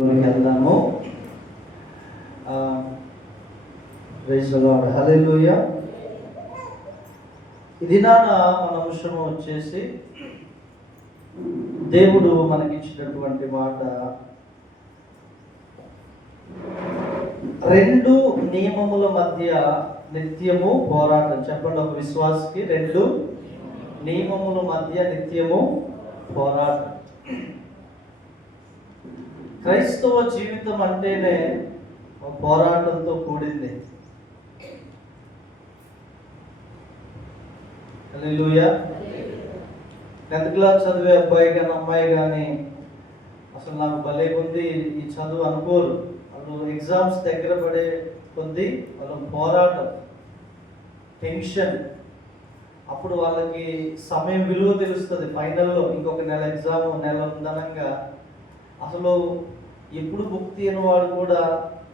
వెళ్దాము. Praise the lord, హల్లెలూయా. ఈ దినాన మన అంశము వచ్చేసి దేవుడు మనకిచ్చినటువంటి మాట, రెండు నియమముల మధ్య నిత్యము పోరాటం. చెప్పండి, ఒక విశ్వాసికి రెండు నియమముల మధ్య నిత్యము పోరాటం. క్రైస్తవ జీవితం అంటేనే ఒక పోరాటంతో కూడింది. హల్లెలూయా. 10th క్లాస్ చదివే అబ్బాయి కానీ అమ్మాయి కానీ అసలు నాకు భలే ఉంది ఈ చదువు అనుకోరు. వాళ్ళు ఎగ్జామ్స్ దగ్గర పడే కొద్దీ వాళ్ళ పోరాటం, టెన్షన్. అప్పుడు వాళ్ళకి సమయం విలువ తెలుస్తుంది. ఫైనల్లో ఇంకొక నెల ఎగ్జామ్, నెల ఉందనంగా అసలు ఎప్పుడు బుక్ తీయని వాడు కూడా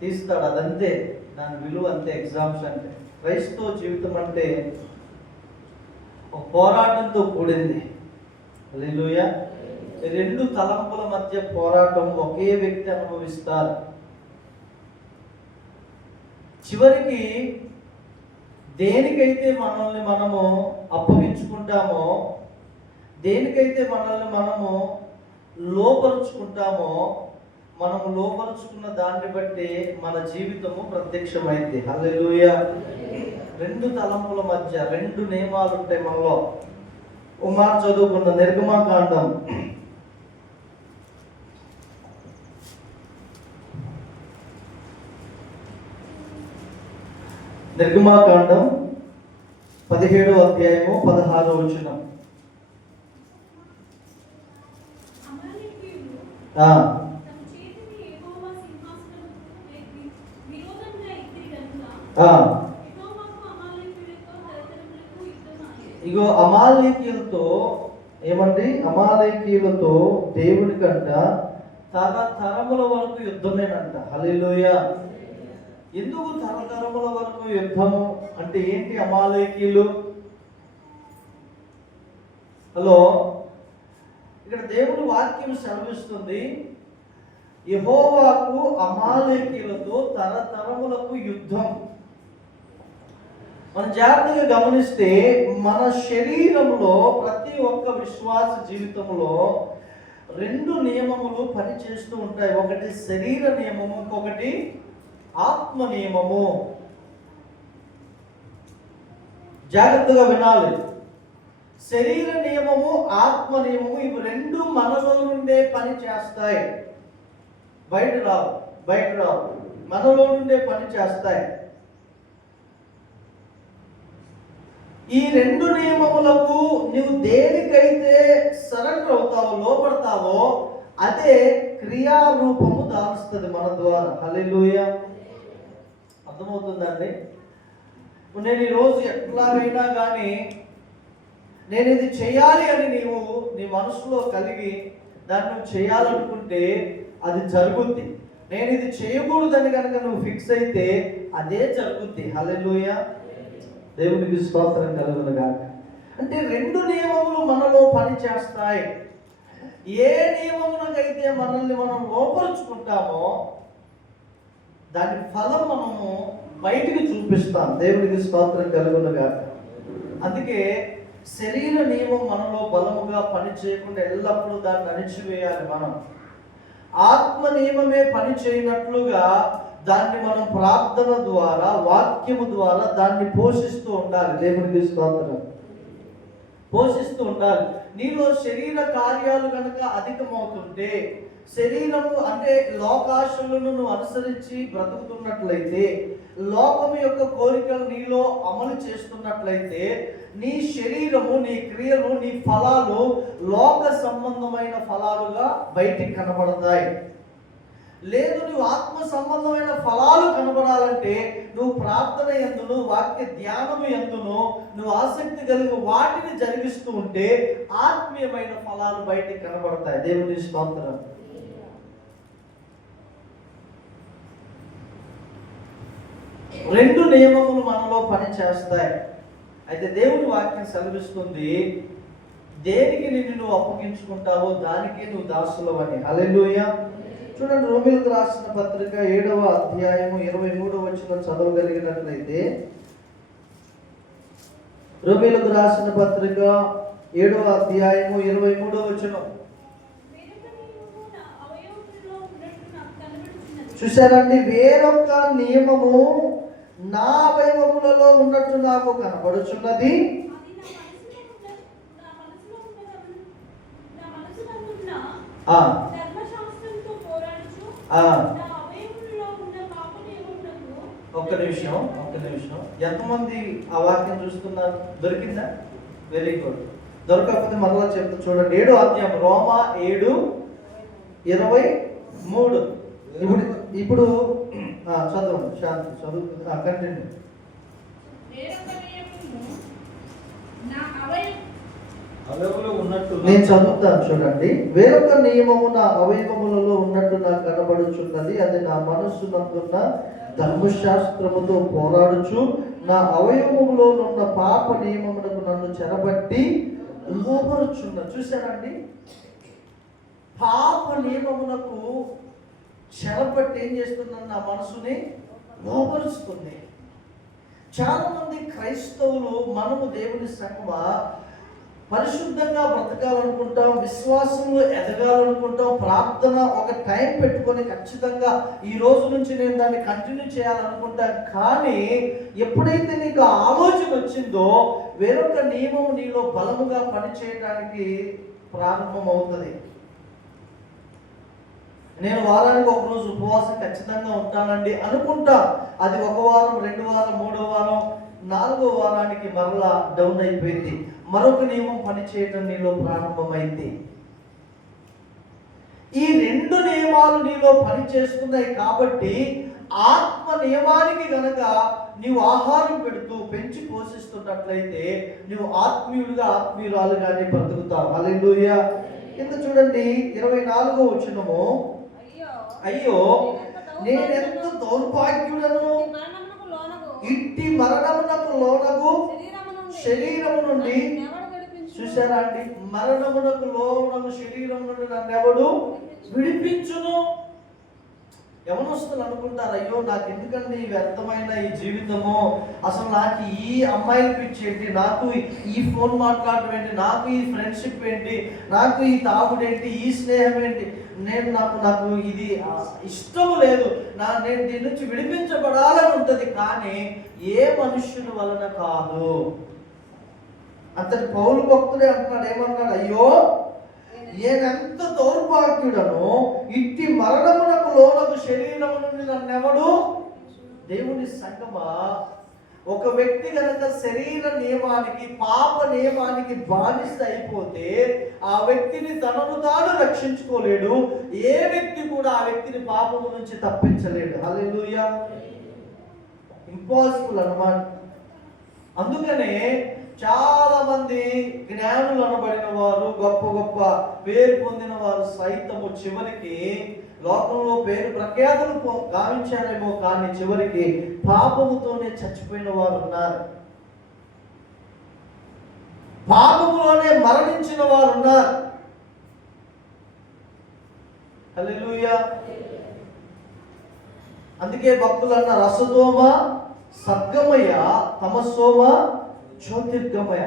తీస్తాడు. అదంతే, దాని విలువ అంతే ఎగ్జామ్స్ అంటే. క్రైస్తవ జీవితం అంటే ఒక పోరాటంతో కూడింది. హల్లెలూయా. రెండు తలంపుల మధ్య పోరాటం ఒకే వ్యక్తి అనుభవిస్తారు. చివరికి దేనికైతే మనల్ని మనము అప్పగించుకుంటామో, దేనికైతే మనల్ని మనము లోపరుచుకుంటామో, మనము లోపరుచుకున్న దాన్ని బట్టి మన జీవితము ప్రత్యక్షమైంది. హల్లెలూయా. రెండు తలంపుల మధ్య రెండు నియమాలు ఉంటాయి మనలో. ఓ మాట చదువుకున్న నిర్గమాకాండం 17వ అధ్యాయము 16వ వచనం. ఇగో అమాలేకీయులతో ఏమండి, అమాలేకీయులతో దేవుని కంట తరతరముల వరకు యుద్ధమేనంట. హల్లెలూయా. ఎందుకు తరతరముల వరకు యుద్ధము అంటే ఏంటి? అమాలేకీయులు, హలో, ఇక్కడ దేవుని వాక్యం సెలవిస్తుంది, యెహోవాకు అమాలేకీయులతో తరతరములకు యుద్ధం. మన జాగ్రత్తగా గమనిస్తే మన శరీరంలో ప్రతి ఒక్క విశ్వాస జీవితంలో రెండు నియమములు పనిచేస్తూ ఉంటాయి. ఒకటి శరీర నియమము, ఇంకొకటి ఆత్మ నియమము. జాగ్రత్తగా వినాలి. శరీర నియమము, ఆత్మ నియమము, ఇవి రెండు మనలో నుండే పని చేస్తాయి. బయట రావు, మనలో నుండే పని చేస్తాయి. ఈ రెండు నియమములకు నువ్వు దేనికైతే సరెండర్ అవుతావో, లోపడతావో, అదే క్రియారూపము దాల్స్తుంది మన ద్వారా. హల్లెలూయా. అర్థమవుతుందండి? నేను ఈరోజు ఎట్లాగైనా కానీ నేను ఇది చేయాలి అని నీవు నీ మనసులో కలిగి దాన్ని నువ్వు చేయాలనుకుంటే అది జరుగుద్ది. నేను ఇది చేయకూడదని కనుక నువ్వు ఫిక్స్ అయితే అదే జరుగుద్ది. హల్లెలూయా. దేవునికి స్తోత్రం కలుగును గాక. అంటే రెండు నియమములు మనలో పని చేస్తాయి. ఏ నియమమునకైతే మనల్ని మనం లోపరుచుకుంటామో దాని ఫలం మనము బయటికి చూపిస్తాం. దేవునికి స్తోత్రం కలుగును గాక. అందుకే శరీర నియమం మనలో బలముగా పని చేయకుండా ఎల్లప్పుడూ దాన్ని అణిచివేయాలి మనం. ఆత్మ నియమమే పని చేయనట్లుగా దాన్ని మనం ప్రార్థన ద్వారా, వాక్యము ద్వారా దాన్ని పోషిస్తూ ఉండాలి. దేవునికి స్తోత్రం. పోషిస్తూ ఉండాలి. నీలో శరీర కార్యాలు కనుక అధికమవుతుంటే, శరీరము అంటే లోకాశలను నువ్వు అనుసరించి బ్రతుకుతున్నట్లయితే, లోకము యొక్క కోరికలు నీలో అమలు చేస్తున్నట్లయితే, నీ శరీరము, నీ క్రియలు, నీ ఫలాలు లోక సంబంధమైన ఫలాలుగా బయటికి కనబడతాయి. లేదు, నువ్వు ఆత్మ సంబంధమైన ఫలాలు కనబడాలంటే నువ్వు ప్రార్థన యందును, వాక్య ధ్యానము యందును నువ్వు ఆసక్తి కలిగి వాటిని జరిగిస్తూ ఉంటే ఆత్మీయమైన ఫలాలు బయటికి కనబడతాయి. దేవుని స్తోత్రం. రెండు నియమములు మనలో పని చేస్తాయి. అయితే దేవుని వాక్యం సెలవిస్తుంది, దేనికి నిన్ను నువ్వు అప్పగించుకుంటావో దానికి నువ్వు దాసులవని. హల్లెలూయా. చూడండి, రోమీయులకు రాసిన పత్రిక 7వ అధ్యాయము 23వ వచనం చదవగలిగినట్లయితే, రోమీయులకు రాసిన పత్రిక 7వ అధ్యాయము 23వ వచనం చూశారండి. వేరొక నియమము నా అవయవములలో ఉన్నట్టు నాకు కనబడుచున్నది, ఒక్క నిమిషం. ఎంతమంది ఆ వాక్యం చూస్తున్నారు? దొరికిందా? Very good. దొరకకపోతే మరలా చెప్తా చూడండి. 7వ అధ్యాయం రోమా 7:23. ఇప్పుడు చదవండి. శాంతి చదువుతుంది. కంటిన్యూ. నేను చదువుతాను చూడండి. వేరొక నియమము నా అవయవములలో ఉన్నట్టు నాకు కనబడుచున్నది, అది నా మనస్సునందున్న ధర్మశాస్త్రముతో పోరాడుచు నా అవయవములో ఉన్న పాప నియమములకు నన్ను చెరబట్టి లోబరుచున్నది. చూశారండి, పాప నియమమునకు చెరబట్టి ఏం చేస్తుందని నా మనసుని లోపరుస్తుంది. చాలా మంది క్రైస్తవులు మనము దేవుని సంగమా పరిశుద్ధంగా బ్రతకాలనుకుంటాం, విశ్వాసంలో ఎదగాలనుకుంటాం, ప్రార్థన ఒక టైం పెట్టుకొని ఖచ్చితంగా ఈ రోజు నుంచి నేను దాన్ని కంటిన్యూ చేయాలనుకుంటాం. కానీ ఎప్పుడైతే నీకు ఆలోచన వచ్చిందో వేరొక నియమం నీలో బలముగా పనిచేయడానికి ప్రారంభమవుతుంది. నేను వారానికి ఒక రోజు ఉపవాసం ఖచ్చితంగా ఉంటానండి అనుకుంటా. అది 1 వారం, 2 వారం, 3వ వారం, 4వ వారానికి మరలా డౌన్ అయిపోయింది. మరొక నియమం పనిచేయడం నీలో ప్రారంభమైంది. ఈ 2 నియమాలు నీలో పనిచేస్తున్నాయి కాబట్టి ఆత్మ నియమానికి గనక నీవు ఆహారం పెడుతూ పెంచి పోషిస్తున్నట్లయితే నువ్వు ఆత్మీయురాలుగానే బ్రతుకుతావు. హల్లెలూయా. కింద చూడండి 24వ వచనము, అయ్యో నేనెంత దౌర్భాగ్యుడను, ఇట్టి మరణమునకు లోనగు శరీరము నుండి. చూశారా అండి, మరణమునకు లోనగు శరీరం నుండి నన్ను ఎవడు విడిపించును. యవనస్తులు అనుకుంటారు, అయ్యో నాకు ఎందుకండి వ్యర్థమైన ఈ జీవితము, అసలు నాకు ఈ అమ్మాయిలు పిచ్చేంటి, నాకు ఈ ఫోన్ మాట్లాడటం ఏంటి, నాకు ఈ ఫ్రెండ్షిప్ ఏంటి, నాకు ఈ తాగుడు ఏంటి, ఈ స్నేహం ఏంటి, నాకు ఇది ఇష్టం లేదు, నేను దీని నుంచి విడిపించబడాలని ఉంటుంది. కానీ ఏ మనుష్యుని వలన కాదు. అంతటి పౌలు భక్తుడే అంటున్నాడు, ఏమన్నాడు, అయ్యో నేనెంత దౌర్భాగ్యుడను, ఇట్టి మరణమునకు లోనగు శరీరము నుండి నన్నెవడు. దేవుని సంగమా, ఒక వ్యక్తి కనుక శరీర నియమానికి పాప నియమానికి బానిస అయిపోతే ఆ వ్యక్తిని తనను తాను రక్షించుకోలేడు. ఏ వ్యక్తి కూడా ఆ వ్యక్తిని పాపము నుంచి తప్పించలేడు. హల్లెలూయా. ఇంపాసిబుల్ అన్నమాట. అందుకనే చాలా మంది జ్ఞానులు అనబడిన వారు, గొప్ప గొప్ప పేరు పొందిన వారు సైతము చివరికి లోకంలో పేరు ప్రఖ్యాతులు గావించారేమో కానీ చివరికి పాపముతోనే చచ్చిపోయిన వారు ఉన్నారు, పాపములోనే మరణించిన వారు ఉన్నారు. హల్లెలూయా. అందుకే భక్తులు అన్నారు, అసతోమ సద్గమయ తమసోమ జ్యోతిర్గమయ.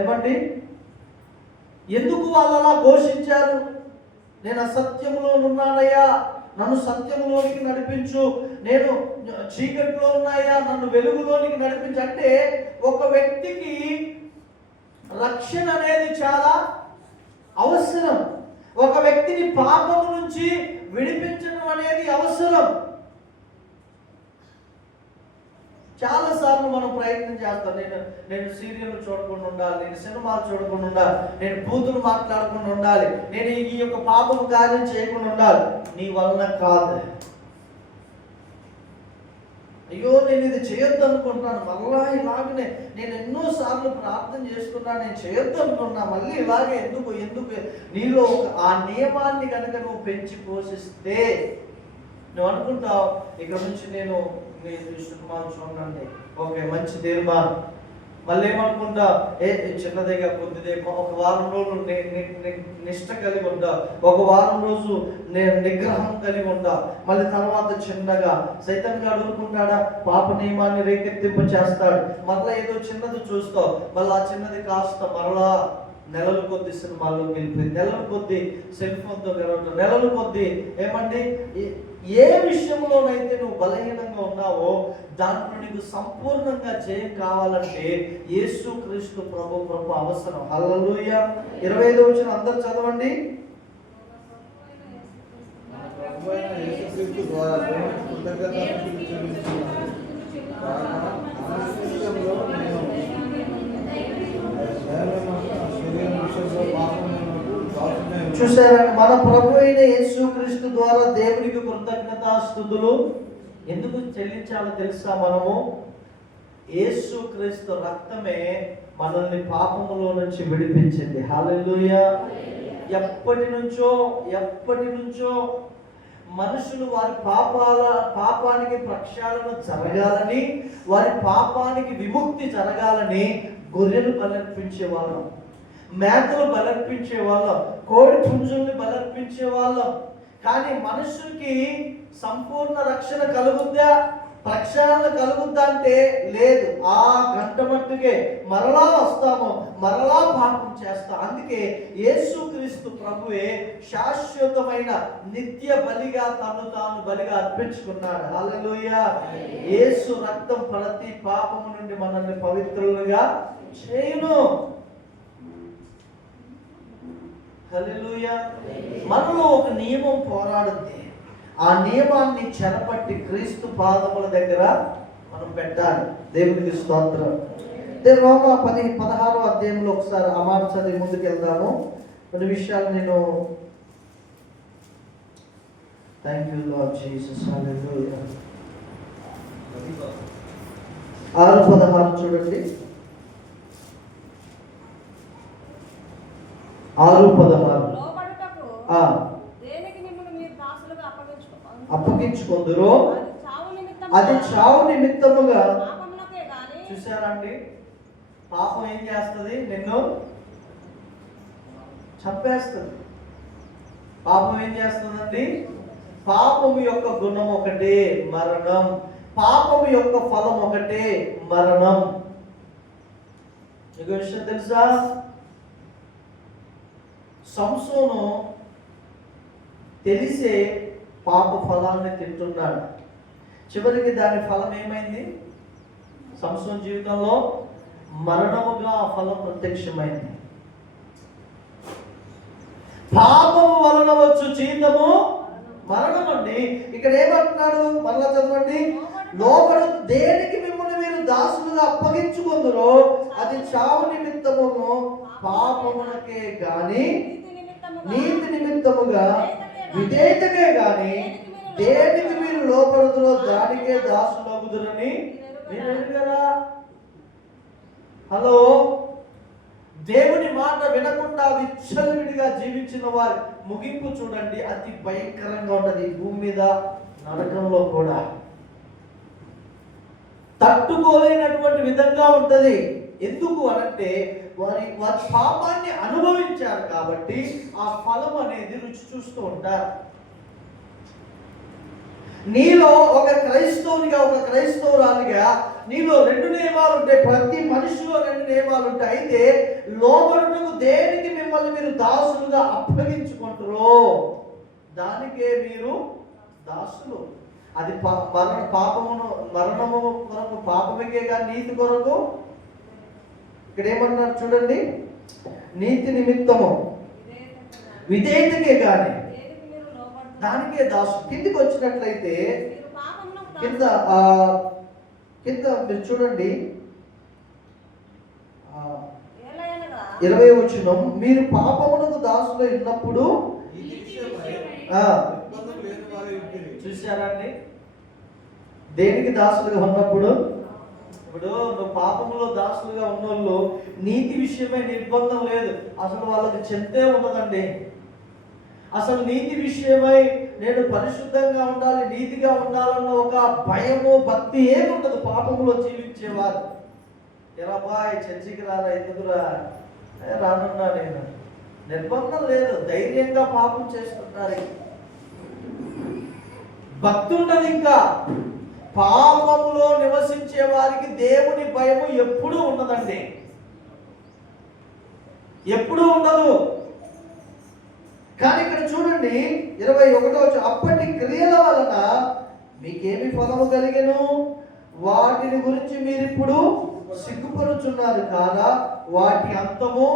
ఏమండి, ఎందుకు వాళ్ళు అలా ఘోషించారు? నేను అసత్యంలో ఉన్నానయ్యా, నన్ను సత్యంలోనికి నడిపించు, నేను చీకటిలో ఉన్నాయా, నన్ను వెలుగులోనికి నడిపించు. అంటే ఒక వ్యక్తికి రక్షణ అనేది చాలా అవసరం. ఒక వ్యక్తిని పాపము నుంచి విడిపించడం అనేది అవసరం. చాలాసార్లు మనం ప్రయత్నం చేస్తాం, నేను సీరియల్ చూడకుండా ఉండాలి, నేను సినిమాలు చూడకుండా ఉండాలి, నేను బూతులు మాట్లాడకుండా ఉండాలి, నేను ఈ యొక్క పాపం కార్యం చేయకుండా ఉండాలి. నీ వలన కాదు. అయ్యో నేను ఇది చేయొద్దు అనుకుంటున్నాను, మళ్ళా ఇలాగనే నేను ఎన్నోసార్లు ప్రార్థన చేసుకున్నా, నేను చేయొద్దు అనుకున్నా, మళ్ళీ ఇలాగే ఎందుకు నీలో ఆ నియమాన్ని కనుక నువ్వు పెంచి పోషిస్తే నువ్వు అనుకుంటావు, ఇక్కడ నుంచి నేను సినిమాలు చూడండి, ఓకే మంచి తీర్మానం, మళ్ళీ ఏమనుకుంటా, చిన్నదిగా కొద్దిదే, ఒక వారం రోజులు నిష్ట కలిగి ఉంటా, ఒక వారం రోజు నేను నిగ్రహం కలిగి ఉంటా, మళ్ళీ తర్వాత చిన్నగా సైతాన్ గాడు ఊరుకుంటాడా, పాప నియమాన్ని రేకెత్తింపు చేస్తాడు, మళ్ళీ ఏదో చిన్నది చూస్తావు, మళ్ళీ ఆ చిన్నది కాస్త మరలా నెలల కొద్ది సినిమాల్లో వెళ్ళిపోయింది, నెలల కొద్ది సెల్ ఫోన్తో గెలవటం, నెలల కొద్ది ఏమండి, ఏ విషయంలోనైతే నువ్వు బలహీనంగా ఉన్నావో దాంట్లో నీకు సంపూర్ణంగా జయం కావాలంటే యేసుక్రీస్తు ప్రభు అవసరం. హల్లెలూయా. 25వ వచనం అందరూ చదవండి. చూసారా, మన ప్రభు అయిన యేసుక్రీస్తు ద్వారా దేవునికి కృతజ్ఞతాస్తుతులు ఎందుకు చెల్లించాలో తెలుసా? మనము యేసుక్రీస్తు రక్తమే మనల్ని పాపములో నుంచి విడిపించింది. హల్లెలూయా. ఎప్పటి నుంచో మనుషులు వారి పాపానికి ప్రక్షాళన జరగాలని, వారి పాపానికి విముక్తి జరగాలని గొర్రెలు బలర్పించే వాళ్ళం, మేకలు బలర్పించే వాళ్ళం, కోడి పుంజుల్ని బలర్పించే వాళ్ళం. కానీ మనుషులకి సంపూర్ణ రక్షణ కలుగుద్దా, ప్రక్షాళన కలుగుద్దా అంటే లేదు. ఆ గంట మట్టుకే మరలా వస్తాము, మరలా పాపం చేస్తాం. అందుకే యేసుక్రీస్తు ప్రభువే శాశ్వతమైన నిత్య బలిగా తాను బలిగా అర్పించుకున్నాడు. హల్లెలూయా. యేసు రక్తం ప్రతి పాపము నుండి మనల్ని పవిత్రులుగా చేయును. హల్లెలూయా. మనలో ఒక నియమం పోరాడుద్ది, ఆ నియమాన్ని చెరపట్టి క్రీస్తు పాదముల దగ్గర మనం పెట్టాలి. దేవునికి స్తోత్రం. రోమా 16వ అధ్యాయంలో ఒకసారి ఆ మాట చదివి ముందుకు వెళ్దాము. కొన్ని విషయాలు నేను థ్యాంక్ యూ లార్డ్ జీసస్. హల్లెలూయా. 6:16 చూడండి. 6:16 అప్పగించుకుందురు, అది చావు నిమిత్తముగా. చూసారండి, పాపం ఏం చేస్తుంది? నిన్ను చంపేస్తుంది. పాపం ఏం చేస్తుందండి? పాపము యొక్క గుణం ఒకటే మరణం, పాపము యొక్క ఫలం ఒకటే మరణం. మీకు విషయం తెలుసా? సంసోను తెలిసే పాప ఫలాన్ని తింటున్నాడు. చివరికి దాని ఫలం ఏమైంది? సంసోను జీవితంలో మరణముగా ఆ ఫలం ప్రత్యక్షమైంది. పాపము వలన వచ్చు జీతము మరణం అండి. ఇక్కడ ఏమంటున్నాడు? మరలా చదవండి. లోబడు దేనికి మిమ్మల్ని మీరు దాసులుగా అప్పగించుకుందురో అది చావు నిమిత్తమును పాపమునకే గాని నీతి నిమిత్తముగా విధేయతకే గాని దేనికి మీరు లోపడుదురో దానికే దాసులగుదురని మీరు ఎరుగరా? హలో, దేవుని మాట వినకుండా విచ్చలవిడిగా జీవించిన వారి ముగింపు చూడండి, అతి భయంకరంగా ఉంటది. భూమి మీద నరకంలో కూడా తట్టుకోలేనటువంటి విధంగా ఉంటది. ఎందుకు అనంటే వారి పాపాన్ని అనుభవించారు కాబట్టి ఆ ఫలం అనేది రుచి చూస్తూ ఉంటారు. నీలో ఒక క్రైస్తవునిగా, ఒక క్రైస్తవురాలిగా నీలో 2 నియమాలు ఉంటాయి. ప్రతి మనిషిలో 2 నియమాలు ఉంటాయి. అయితే లోబడుటకు దేనికి మిమ్మల్ని మీరు దాసులుగా అప్పగించుకుంటారో దానికే మీరు దాసులు. అది మరణము కొరకు పాపమికే కానీ నీతి కొరకు. ఇక్కడ ఏమన్నారు చూడండి, నీతి నిమిత్తము విధేయతకే గాని దానికే దాసు. కిందికి వచ్చినట్లయితే కింద మీరు చూడండి 20వ వచనం, మీరు పాపమునకు దాసులు ఉన్నప్పుడు. చూశారండి, దేనికి దాసులుగా ఉన్నప్పుడు? ఇప్పుడు నువ్వు పాపములో దాసులుగా ఉన్నోళ్ళు నీతి విషయమై నిర్బంధం లేదు, అసలు వాళ్ళకి చింతే ఉండదండి. అసలు నీతి విషయమై నేను పరిశుద్ధంగా ఉండాలి, నీతిగా ఉండాలన్న ఒక భయము భక్తి ఏముండదు పాపములో జీవించేవారు. ఎలాబాయ్ చర్చికి రారా, ఎందుకురా? రానున్నా నేను. నిర్బంధం లేదు, ధైర్యంగా పాపం చేస్తుంటారు. భక్తి ఉండదు. ఇంకా పాపములో నివసించే వారికి దేవుని భయము ఎప్పుడూ ఉండదండి, ఎప్పుడూ ఉండదు. కానీ ఇక్కడ చూడండి 21వ, అప్పటి క్రియల వలన మీకేమి ఫలము కలిగెను? వాటిని గురించి మీరు ఇప్పుడు సిగ్గుపరుచున్నారు కాదా? వాటి అంతము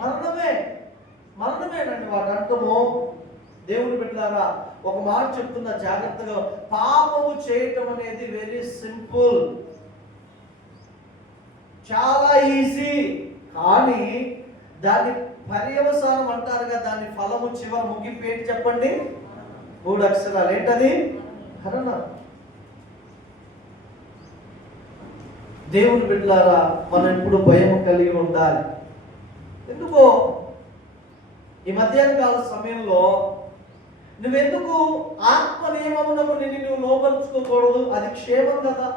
మరణమే. మరణమేనండి వాటి అంతము. దేవుని బిడ్డలారా, ఒక మాట చెప్తున్నా జాగ్రత్తగా. పాపము చేయటం అనేది వెరీ సింపుల్, చాలా ఈజీ. కానీ దాని పర్యవసానం అంటారుగా, దాని ఫలము చివరి ముగింపు ఏంటి చెప్పండి? 3 అక్షరాలు. ఏంటది? మరణం. దేవుని బిడ్డలారా, మనం ఎప్పుడు భయం కలిగి ఉండాలి. ఎందుకో ఈ మధ్యాహ్న కాల సమయంలో నువ్వెందుకు ఆత్మ నియమమునకు నిన్ను నువ్వు లోపరుచుకోకూడదు? అది క్షేమం కదా.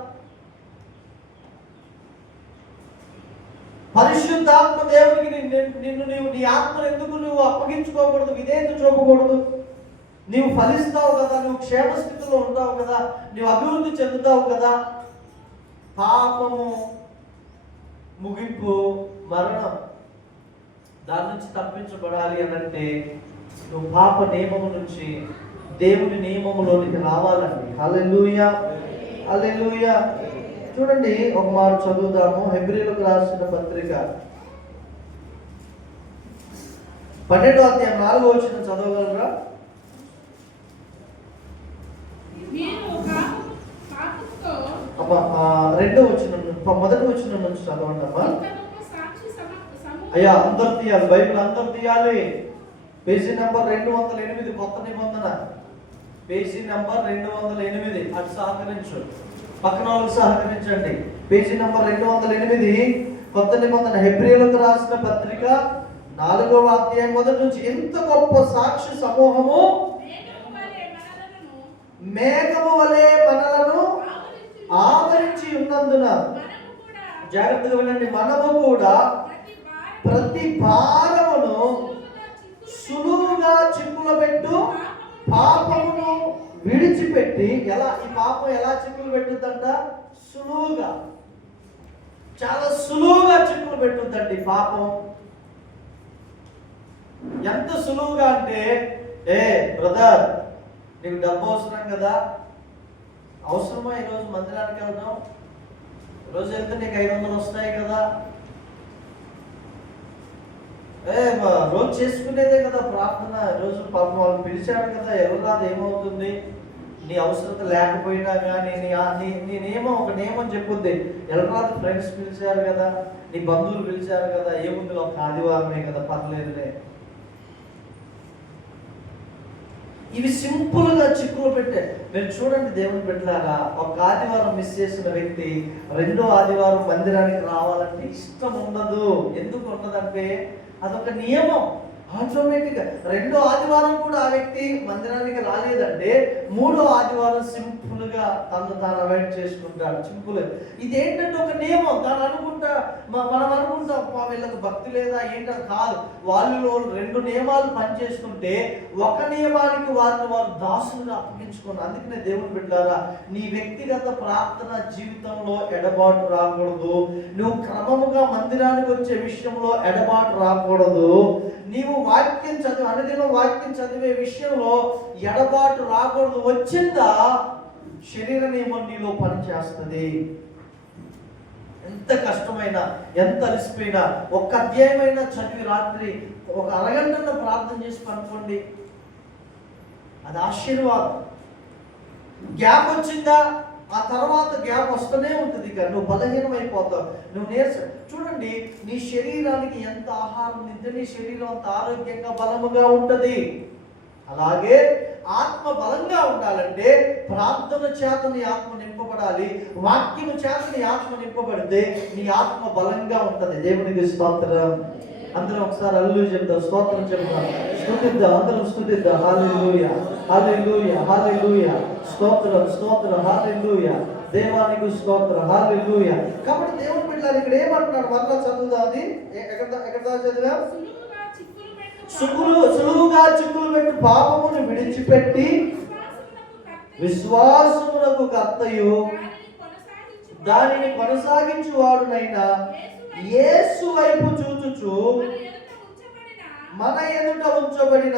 పరిశుద్ధాత్మ దేవునికి నిన్ను నీ ఆత్మను ఎందుకు నువ్వు అప్పగించుకోకూడదు? విధేయత చూపకూడదు? నీవు ఫలిస్తావు కదా, నువ్వు క్షేమస్థితిలో ఉంటావు కదా, నువ్వు అభివృద్ధి చెందుతావు కదా. పాపము ముగింపు మరణం. దాని నుంచి తప్పించబడాలి అనంటే నువ్వు పాప నియమము నుంచి దేవుని నియమములోనికి రావాలండి. హల్లెలూయా, హల్లెలూయా. చూడండి, ఒక మాట చదువుదాము. హెబ్రీయులకు రాసిన పత్రిక 12వ అధ్యాయం 4వ వచనం చదవగలరా? రెండో వచనం, మొదటి వచనం నుంచి చదవండి అమ్మా. అయ్యా అందరు తీయాలి, బైబిల్ అందరు తీయాలి. పేజీ నెంబర్ 208, కొత్త నిబంధన, పేజీ నెంబర్ 208. అటు సహకరించు, పక్కన వాళ్ళకి సహకరించండి. పేజీ నెంబర్ 208, కొత్త నిబంధన, హెబ్రీయులకు రాసిన పత్రిక 4వ అధ్యాయం మొదటి నుంచి. ఎంత గొప్ప సాక్షి సమూహము మేఘము వలె మనలను ఆవరించి ఉన్నందున, జాగ్రత్తగా వినండి, మనము కూడా ప్రతి భారమును సులువుగా చిక్కులు పెట్టు పాపమును విడిచిపెట్టి. ఎలా ఈ పాపం ఎలా చిక్కులు పెట్టుద్దంట? సులువుగా, చాలా సులువుగా చిక్కులు పెట్టుద్దండి పాపం. ఎంత సులువుగా అంటే, బ్రదర్ నీకు డబ్బు అవసరం కదా, అవసరమా ఈరోజు మందిరానికి వెళ్దాం? రోజు వెళ్తే నీకు 500 వస్తాయి కదా. రోజు చేసుకునేదే కదా ప్రార్థన. రోజు పాపం వాళ్ళు పిలిచాడు కదా, ఎవరు రాదు ఏమవుతుంది? నీ అవసరత లేకపోయినా కానీ నీ నియమం, ఒక నియమం చెప్పుద్ది. ఎవరాదు ఫ్రెండ్స్ పిలిచారు కదా, నీ బంధువులు పిలిచారు కదా, ఏముంది ఒక ఆదివారమే కదా, పర్లేదులే. ఇవి సింపుల్ గా చిక్కులు పెట్టే. మీరు చూడండి దేవుని పెట్టలాగా, ఒక ఆదివారం మిస్ చేసిన వ్యక్తి రెండో ఆదివారం మందిరానికి రావాలంటే ఇష్టం ఉండదు. ఎందుకు ఉండదంటే అదొక నియమం. ఆటోమేటిక్ గా రెండో ఆదివారం కూడా ఆ వ్యక్తి మందిరానికి రాలేదంటే మూడో ఆదివారం సింపుల్ గా తను తాను అవాయిడ్ చేసుకుంటాడు. సింపుల్. ఇదేంటంటే ఒక నియమం. మనం అనుకుంటాం వీళ్ళకి భక్తి లేదా ఏంటో కాదు. వాళ్ళు 2 నియమాలు పనిచేస్తుంటే ఒక నియమానికి వారు దాసులుగా అప్పగించుకున్నారు. అందుకనే దేవుని బిడ్డలారా, నీ వ్యక్తిగత ప్రార్థన జీవితంలో ఎడబాటు రాకూడదు. నువ్వు క్రమముగా మందిరానికి వచ్చే విషయంలో ఎడబాటు రాకూడదు. నీవు వాక్యం చదివి అనుదినం వాక్యం చదివే విషయంలో ఎడబాటు రాకూడదు. వచ్చిందా శరీర నియమం నీలో పనిచేస్తుంది. ఎంత కష్టమైనా, ఎంత అలసిపోయినా, ఒక అధ్యాయమైనా చదివి రాత్రి ఒక అరగంట ప్రార్థన చేసి పనుకోండి, అది ఆశీర్వాదం. గ్యాప్ వచ్చిందా, ఆ తర్వాత గ్యాప్ వస్తూనే ఉంటుంది. ఇక నువ్వు బలహీనమైపోతావు, నువ్వు చూడండి, నీ శరీరానికి ఎంత ఆహారం తింటే నీ శరీరం అంత ఆరోగ్యంగా బలముగా ఉంటుంది. అలాగే ఆత్మ బలంగా ఉండాలంటే ప్రార్థన చేత నీ ఆత్మ నింపబడాలి. వాక్యము చేత నీ ఆత్మ నింపబడితే నీ ఆత్మ బలంగా ఉంటుంది. దేవునికి స్తోత్రం. అందరం ఒకసారి హల్లెలూయా చెప్దాం, స్తోత్రం చెప్దాం, స్తుతిద్దాం, అందరం స్తుతిద్దాం. హల్లెలూయా, హల్లెలూయా, హల్లెలూయా, స్తోత్రం, స్తోత్రం, హల్లెలూయా. దేవానికి స్తోత్రం. హల్లెలూయా. కాబట్టి దేవుని బిడ్డలారా ఇక్కడ ఏమంటున్నాడు మరలా చదువుదాం. అది ఎక్కడ చదివా? సులువుగా చిక్కులు పెట్టి పాపమును విడిచిపెట్టి విశ్వాసమునకు కర్తయు దానిని కొనసాగించువాడునైనా యేసు వైపు చూచుచు మన ఎదుట ఉంచబడిన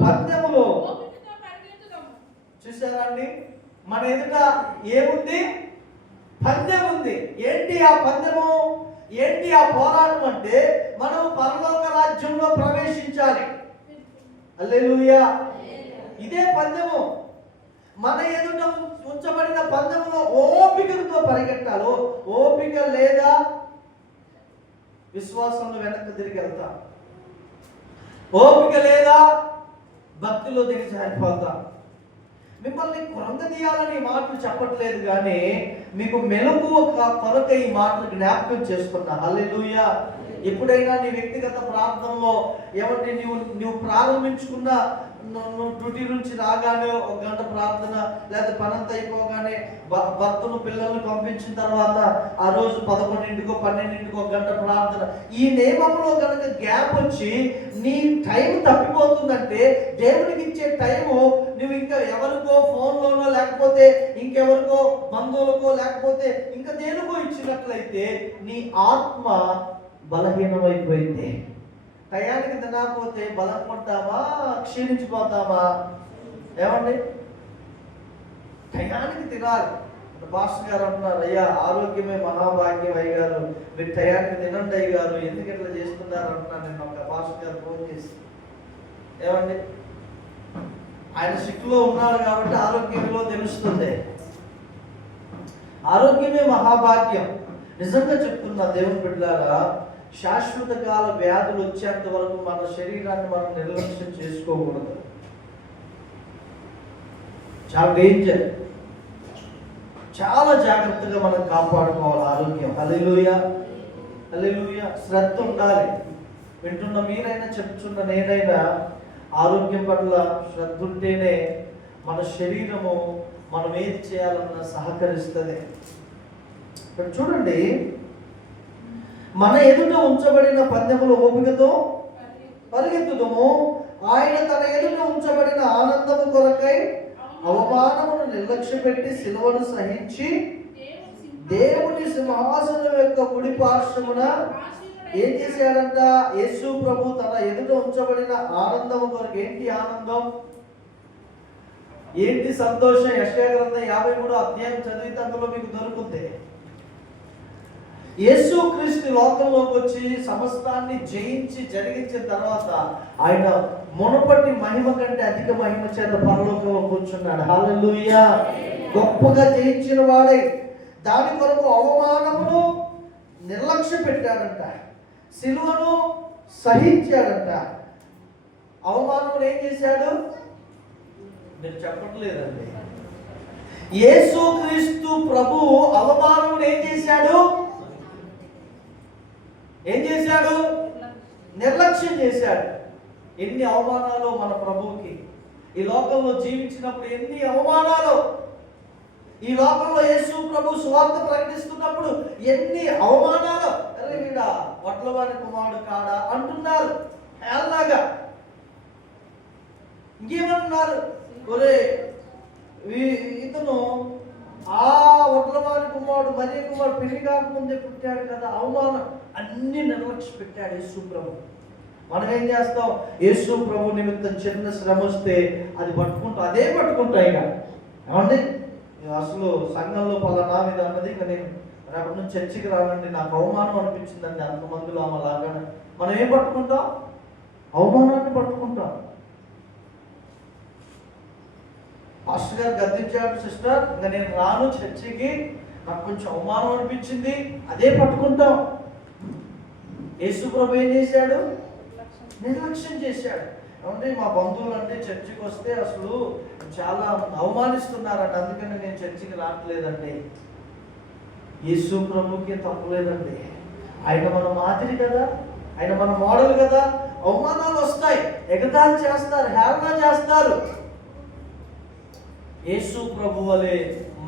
పందెములో. చూసారా అండి, మన ఎదుట ఏముంది? పందెం ఉంది. ఏంటి ఆ పందెము? ఏంటి ఆ పోరాటం అంటే మనం పరలోక రాజ్యంలో ప్రవేశించాలి. హల్లెలూయా. ఇదే పందెము. మన ఎదుట ఉంచబడిన పందెములో ఓపికతో పరిగెట్టాలి. ఓపిక లేదా విశ్వాసంలో వెనక్కి తిరిగి వెళ్తా. ఓపిక లేదా భక్తిలో దిగి జారిపోతా. మిమ్మల్ని కృంగదీయాలని మాటలు చెప్పట్లేదు, కానీ మీకు మెలకువ కొరక ఈ మాటలు జ్ఞాపకం చేసుకున్నా. హల్లెలూయా. ఎప్పుడైనా నీ వ్యక్తిగత ప్రార్థనలో ఏమంటే నువ్వు ప్రారంభించుకున్న డ్యూటీ నుంచి రాగానే ఒక గంట ప్రార్థన, లేదా పనంతా అయిపోగానే భర్తను పిల్లల్ని పంపించిన తర్వాత ఆ రోజు 11ంటికో 12ంటికో ఒక గంట ప్రార్థన, ఈ నియమంలో కనుక గ్యాప్ వచ్చి నీ టైం తప్పిపోతుందంటే దేవునికి ఇచ్చే టైము నువ్వు ఇంకా ఎవరికో ఫోన్లోనో లేకపోతే ఇంకెవరికో బంధువులకో లేకపోతే ఇంకా దేనికో ఇచ్చినట్లయితే నీ ఆత్మ బలహీనమైపోయింది. టయానికి తినకపోతే బలం కొంటామా, క్షీణించిపోతామా? ఏమండి, టయానికి తినాలి. పాస్టర్ గారు అంటున్నారు, అయ్యా ఆరోగ్యమే మహాభాగ్యం అయ్యారు, మీరు టయానికి తినండి అయ్యారు, ఎందుకు ఇట్లా చేస్తున్నారు అంటున్నారు. నేను ఒక పాస్టర్ గారు ఫోన్ చేసి, ఏమండి ఆయన సిక్కులో ఉన్నాడు కాబట్టి ఆరోగ్యంలో తెలుస్తుంది. ఆరోగ్యమే మహాభాగ్యం. నిజంగా చెప్తున్నా దేవుని బిడ్డలారా, శాశ్వత కాల వ్యాధులు వచ్చేంత వరకు మన శరీరాన్ని మనం నిర్లక్ష్యం చేసుకోకూడదు. చాలా డేంజర్. చాలా జాగ్రత్తగా మనం కాపాడుకోవాలి ఆరోగ్యం. హల్లెలూయా. హల్లెలూయా. శ్రద్ధ ఉండాలి. వింటున్న మీరైనా చెప్తున్న నేనైనా ఆరోగ్యం పట్ల శ్రద్ధ ఉంటేనే మన శరీరము మనం ఏది చేయాలన్నా సహకరిస్తుంది. ఇక్కడ చూడండి, మన ఎదుట ఉంచబడిన పందెములో ఓపికతో పరిగెత్తుదము. ఆయన తన ఎదుట ఉంచబడిన ఆనందము కొరకై అవమానమును నిర్లక్ష్య పెట్టి సిలువను సహించి దేవుని సింహాసనం యొక్క కుడి పార్శ్వమున ఏం చేశాడంట? యేసు ప్రభు తన ఎదుట ఉంచబడిన ఆనందము కొరకు. ఏంటి ఆనందం? ఏంటి సంతోషం? యెషయా గ్రంథం 53వ అధ్యాయం చదివితే అందులో మీకు దొరుకుతుంది. యేసు క్రీస్తు లోకంలోకి వచ్చి సమస్తాన్ని జయించి జరిగించిన తర్వాత ఆయన మునుపటి మహిమ కంటే అధిక మహిమ చేత పరలోకంలో కూర్చున్నాడు. హల్లెలూయా. గొప్పగా జయించిన వాడై దాని కొరకు అవమానమును నిర్లక్ష్య పెట్టాడంట, సిలువను సహించాడంట. అవమానమును ఏం చేశాడు? మీరు చెప్పట్లేదండి. యేసు క్రీస్తు ప్రభు అవమానమును ఏం చేశాడు? ఏం చేశాడు? నిర్లక్ష్యం చేశాడు. ఎన్ని అవమానాలు మన ప్రభువుకి ఈ లోకంలో జీవించినప్పుడు, ఎన్ని అవమానాలు. ఈ లోకంలో యేసు ప్రభు సువార్త ప్రకటిస్తున్నప్పుడు ఎన్ని అవమానాలు. అరే వీడ వడ్లవాని కుమారుడు కాడా అంటున్నారు. ఎలాగా ఇంకేమంటున్నారు? ఒరే ఇతను ఆ వడ్లవాని కుమారుడు మరియ కుమారుడు పెళ్లి కాకముందే పుట్టాడు కదా. అవమానం అన్ని నిర్లక్ష్య పెట్టాడు యేసు ప్రభు. మనం ఏం చేస్తాం? యేసు ప్రభు నిమిత్తం చిన్న శ్రమ వస్తే అది పట్టుకుంటాం, అదే పట్టుకుంటాం. ఇక ఏమండి, అసలు సంఘంలో పలానా మీద అన్నది ఇక నేను రేపటి నుంచి చర్చికి రానండి, నాకు అవమానం అనిపించిందండి అంతమందిలో ఆమె లాగానే. మనం ఏం పట్టుకుంటాం? అవమానాన్ని పట్టుకుంటాం. పాస్టర్ గారు గద్దించాడు, సిస్టర్ ఇంకా నేను రాను చర్చికి, నాకు కొంచెం అవమానం అనిపించింది, అదే పట్టుకుంటాం. యేసు ప్రభు ఏం చేశాడు? నిర్లక్ష్యం చేశాడు. ఏమంటే మా బంధువులు అంటే చర్చికి వస్తే అసలు చాలా అవమానిస్తున్నారంట, అందుకని నేను చర్చికి రావట్లేదండి. యేసు ప్రభుకి తప్పలేదండి. ఆయన మన మాదిరి కదా, ఆయన మన మోడల్ కదా. అవమానాలు వస్తాయి, ఎగతాళి చేస్తారు, హేళన చేస్తారు. యేసు ప్రభు వలె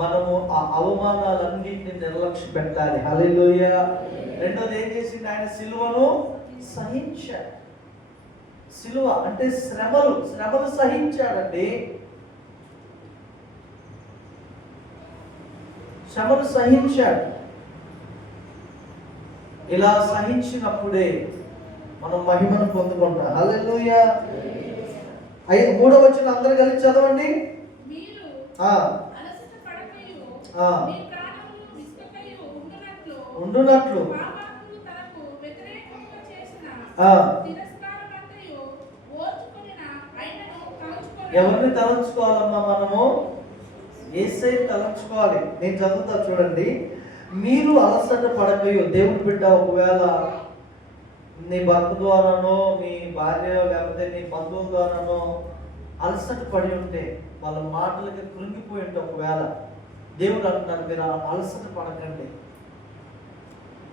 మనము ఆ అవమానాలన్నింటినీ నిర్లక్ష్య పెట్టాలి. హల్లెలూయా. రెండోది ఏం చేసింది? ఆయన సిలువను సహించాడు. సిలువ అంటే శ్రమలు సహించాడండి. శ్రమను సహించాడు. ఇలా సహించినప్పుడే మనం మహిమను పొందుకుంటాం. హల్లెలూయా. మూడవ వచనం అందరూ కలిసి చదవండి. ఉండునట్లు ఎవరిని తలంచుకోవాలమ్మా? మనము యేసయ్యని తలంచుకోవాలి. నేను చదువుతా చూడండి. మీరు అలసట పడకయు. దేవుని బిడ్డ, ఒకవేళ నీ భర్త ద్వారానో, నీ భార్య లేకపోతే నీ బంధువుల ద్వారానో అలసట పడి ఉంటే, వాళ్ళ మాటలకి కృంగిపోయి ఉంటే, ఒకవేళ దేవుడు అంటున్నారు, మీరు అలసట పడకండి,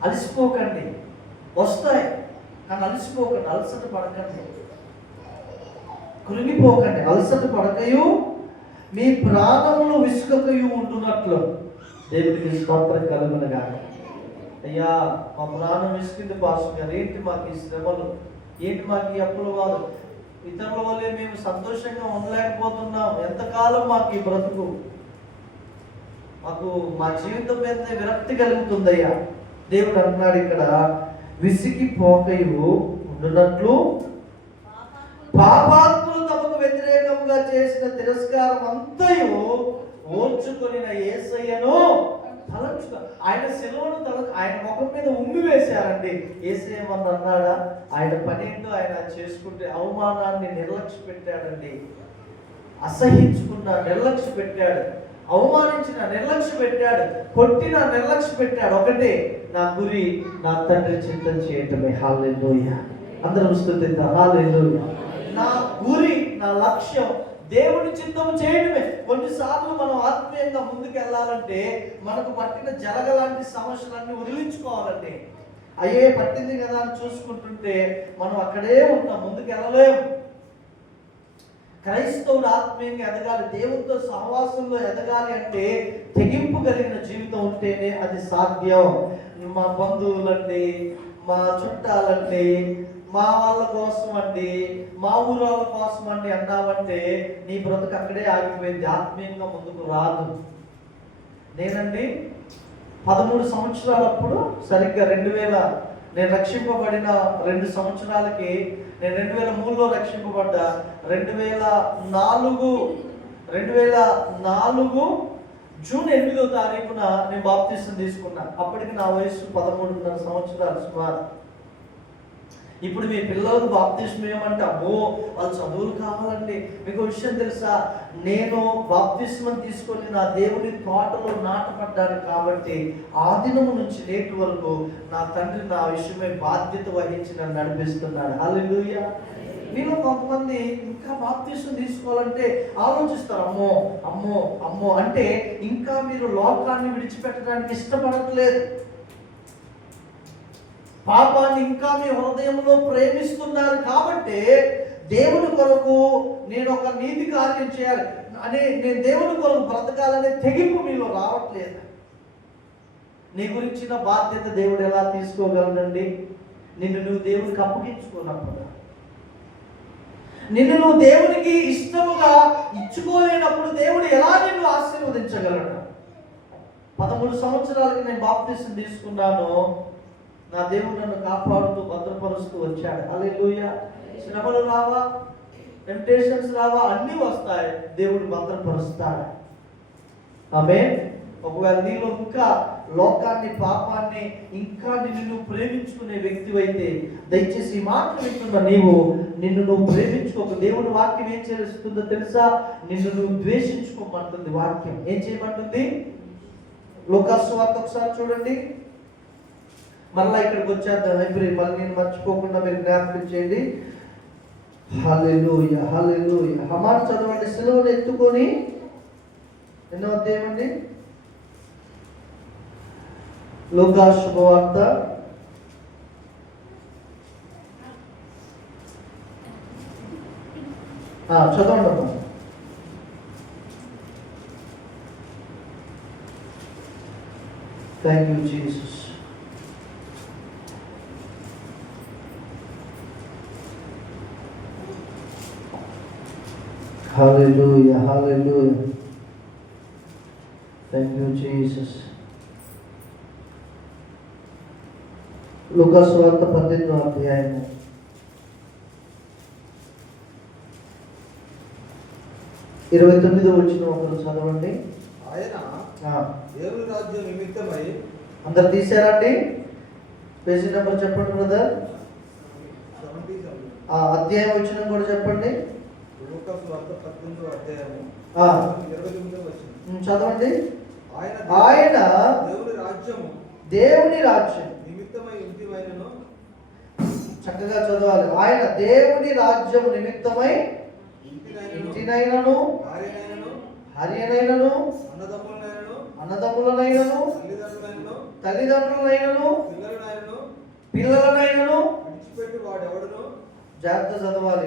అలసిపోకండి. వస్తాయి కానీ అలసిపోకండి, అలసట పడకండి, కృంగిపోకండి. అలసట పడకయు మీ ప్రాణములు విసుకకయు ఉంటున్నట్లు దేవుడికి స్తోత్రం కలుగునుగాక. అయ్యా, మా ప్రాణం విసిగింది పాస్టర్ గారు. ఏంటి మాకు ఈ శ్రమలు, ఏంటి మాకు ఈ అప్పుల వారు, ఇతరుల వల్లే మేము సంతోషంగా ఉండలేకపోతున్నాం. ఎంతకాలం మాకు ఈ బ్రతుకు, మాకు మా జీవితం మీద విరక్తి కలుగుతుందయ్యా. దేవుడు అంటున్నాడు ఇక్కడ, విసిగిపోకయు ఉండునట్లు పాపాత్ములు తమకు వ్యతిరేకంగా చేసిన తిరస్కారం అంతయు ఓర్చుకొని యేసయ్యను తలంచుకో. ఆయన శిలువను ఆయన ముఖం మీద ఉమ్మి వేశారండి. యేసయ్య మన అన్నాడా? ఆయన పని ఏంటో ఆయన చేసుకుంటే అవమానాన్ని నిర్లక్ష్య పెట్టాడండి. అసహించుకున్న నిర్లక్ష్య పెట్టాడు, అవమానించిన నిర్లక్ష్య పెట్టాడు, కొట్టిన నిర్లక్ష్య పెట్టాడు. ఒకటే, నా గురి నా తండ్రి చిత్తం చేయటమే. హల్లెలూయా. అందరూ స్తుతిద్దాం. హల్లెలూయా. నా గురి, నా లక్ష్యం దేవుని చిత్తము చేయడమే. కొన్నిసార్లు మనం ఆత్మీయంగా ముందుకు వెళ్ళాలంటే మనకు పట్టిన జరగలాంటి సమస్యలన్నీ వదిలించుకోవాలండి. అయ్యే పట్టింది కదా అని చూసుకుంటుంటే మనం అక్కడే ఉంటాం, ముందుకు వెళ్ళలేము. క్రైస్తవుడు ఆత్మీయంగా ఎదగాలి, దేవునితో సహవాసంలో ఎదగాలి అంటే తెగింపు కలిగిన జీవితం ఉంటేనే అది సాధ్యం. మా బంధువులండి, మా చుట్టాలండి, మా వాళ్ళ కోసం అండి, మా ఊరు వాళ్ళ కోసం అండి అన్నావంటే నీ బ్రతుకు అక్కడే ఆగిపోయింది, ఆత్మీయంగా ముందుకు రాదు. నేనండి 13 సంవత్సరాలప్పుడు, సరిగ్గా 2000 నేను రక్షింపబడిన 2 సంవత్సరాలకి, నేను 2003లో రక్షింపబడ్డా. 2004 జూన్ 8వ తారీఖున నేను బాప్తిసం తీసుకున్నా. అప్పటికి నా వయసు 13.5 సంవత్సరాలు సుమారు. ఇప్పుడు మీ పిల్లలకు బాప్తిస్మం ఏమంటే, అమ్మో వాళ్ళు చదువులు కావాలండి. మీకు విషయం తెలుసా? నేను బాప్తిస్మం తీసుకొని నా దేవుని తోటలో నాటపడ్డాను కాబట్టి ఆ దినము నుంచి నేటి వరకు నా తండ్రి నా విషయమై బాధ్యత వహించి నన్ను నడిపిస్తున్నాడు. హల్లెలూయా. మీలో కొంతమంది ఇంకా బాప్తిస్మం తీసుకోవాలంటే ఆలోచిస్తారు, అమ్మో అమ్మో అమ్మో అంటే ఇంకా మీరు లోకాన్ని విడిచిపెట్టడానికి ఇష్టపడట్లేదు. పాపాన్ని ఇంకా మీ హృదయంలో ప్రేమిస్తున్నారు కాబట్టి దేవుని కొరకు నేను ఒక నీతి కార్యం చేయాలి అనే, నేను దేవుని కొరకు బ్రతకాలనే తెగింపు మీలో రావట్లేదు. నీ గురించిన బాధ్యత దేవుడు ఎలా తీసుకోగలడండి? నిన్ను నువ్వు దేవునికి అప్పగించుకున్నప్పుడు, నిన్ను నువ్వు దేవునికి ఇష్టముగా ఇచ్చుకోలేనప్పుడు దేవుడు ఎలా నిన్ను ఆశీర్వదించగలడు? 13 సంవత్సరాలకి నేను బాప్తిసం తీసుకున్నాను. నా దేవుడు నన్ను కాపాడుతూ భద్రపరుస్తూ వచ్చాడు. హల్లెలూయా. శ్రమలు రావా, టెంప్టేషన్స్ రావా, అన్నీ వస్తాయి, దేవుడు భద్రపరుస్తాడు. ఆమేన్. ఒకవేళ నీలో ఇంకా లోకాన్ని, పాపాన్ని ఇంకా నిన్ను ప్రేమించుకునే వ్యక్తివైతే దయచేసి ఈ మాట వింటున్న నీవు నిన్ను నువ్వు ప్రేమించుకోక. దేవుని వాక్యం ఏం చేస్తుందో తెలుసా? నిన్ను నువ్వు ద్వేషించుకోమంటుంది వాక్యం. ఏం చేయమంటుంది? లూకాసు వార్త ఒకసారి చూడండి. మళ్ళీ ఇక్కడికి వచ్చేద్దాం. మళ్ళీ నేను మర్చిపోకుండా మీరు జ్ఞాపకం చేయండి. హల్లెలూయా, హల్లెలూయా. ఆ మాట చదవండి. సిలువను ఎత్తుకొని, ఎన్నో అధ్యాయం అండి? లూకా శుభవార్త thank you Jesus. Hallelujah, hallelujah. Thank you Jesus. లూకాసు వార్త 18వ అధ్యాయము 29వ వచనం ఒకరు చదవండి. ఆయన దేవుని రాజ్యం నిమిత్తమై, అందరు తీశారండి? పేజీ నెంబర్ చెప్పండి బ్రదర్. అధ్యాయం వచనం కూడా చెప్పండి. లూకాసు వార్త 18వ అధ్యాయము 29వ వచనం చదవండి. ఆయన దేవుని రాజ్యం నిమిత్తమై ఇంటివైనను, చక్కగా చదవాలి. ఆయన దేవుని రాజ్యం నిమిత్తమై ఇంటినైనను, హరియనైనను, అన్నదమ్ములనైనను, తల్లిదండ్రులనైనను, పిల్లలనైనను విడిచిపెట్టి వాడెవడును, జాగ్రత్త చదవాలి.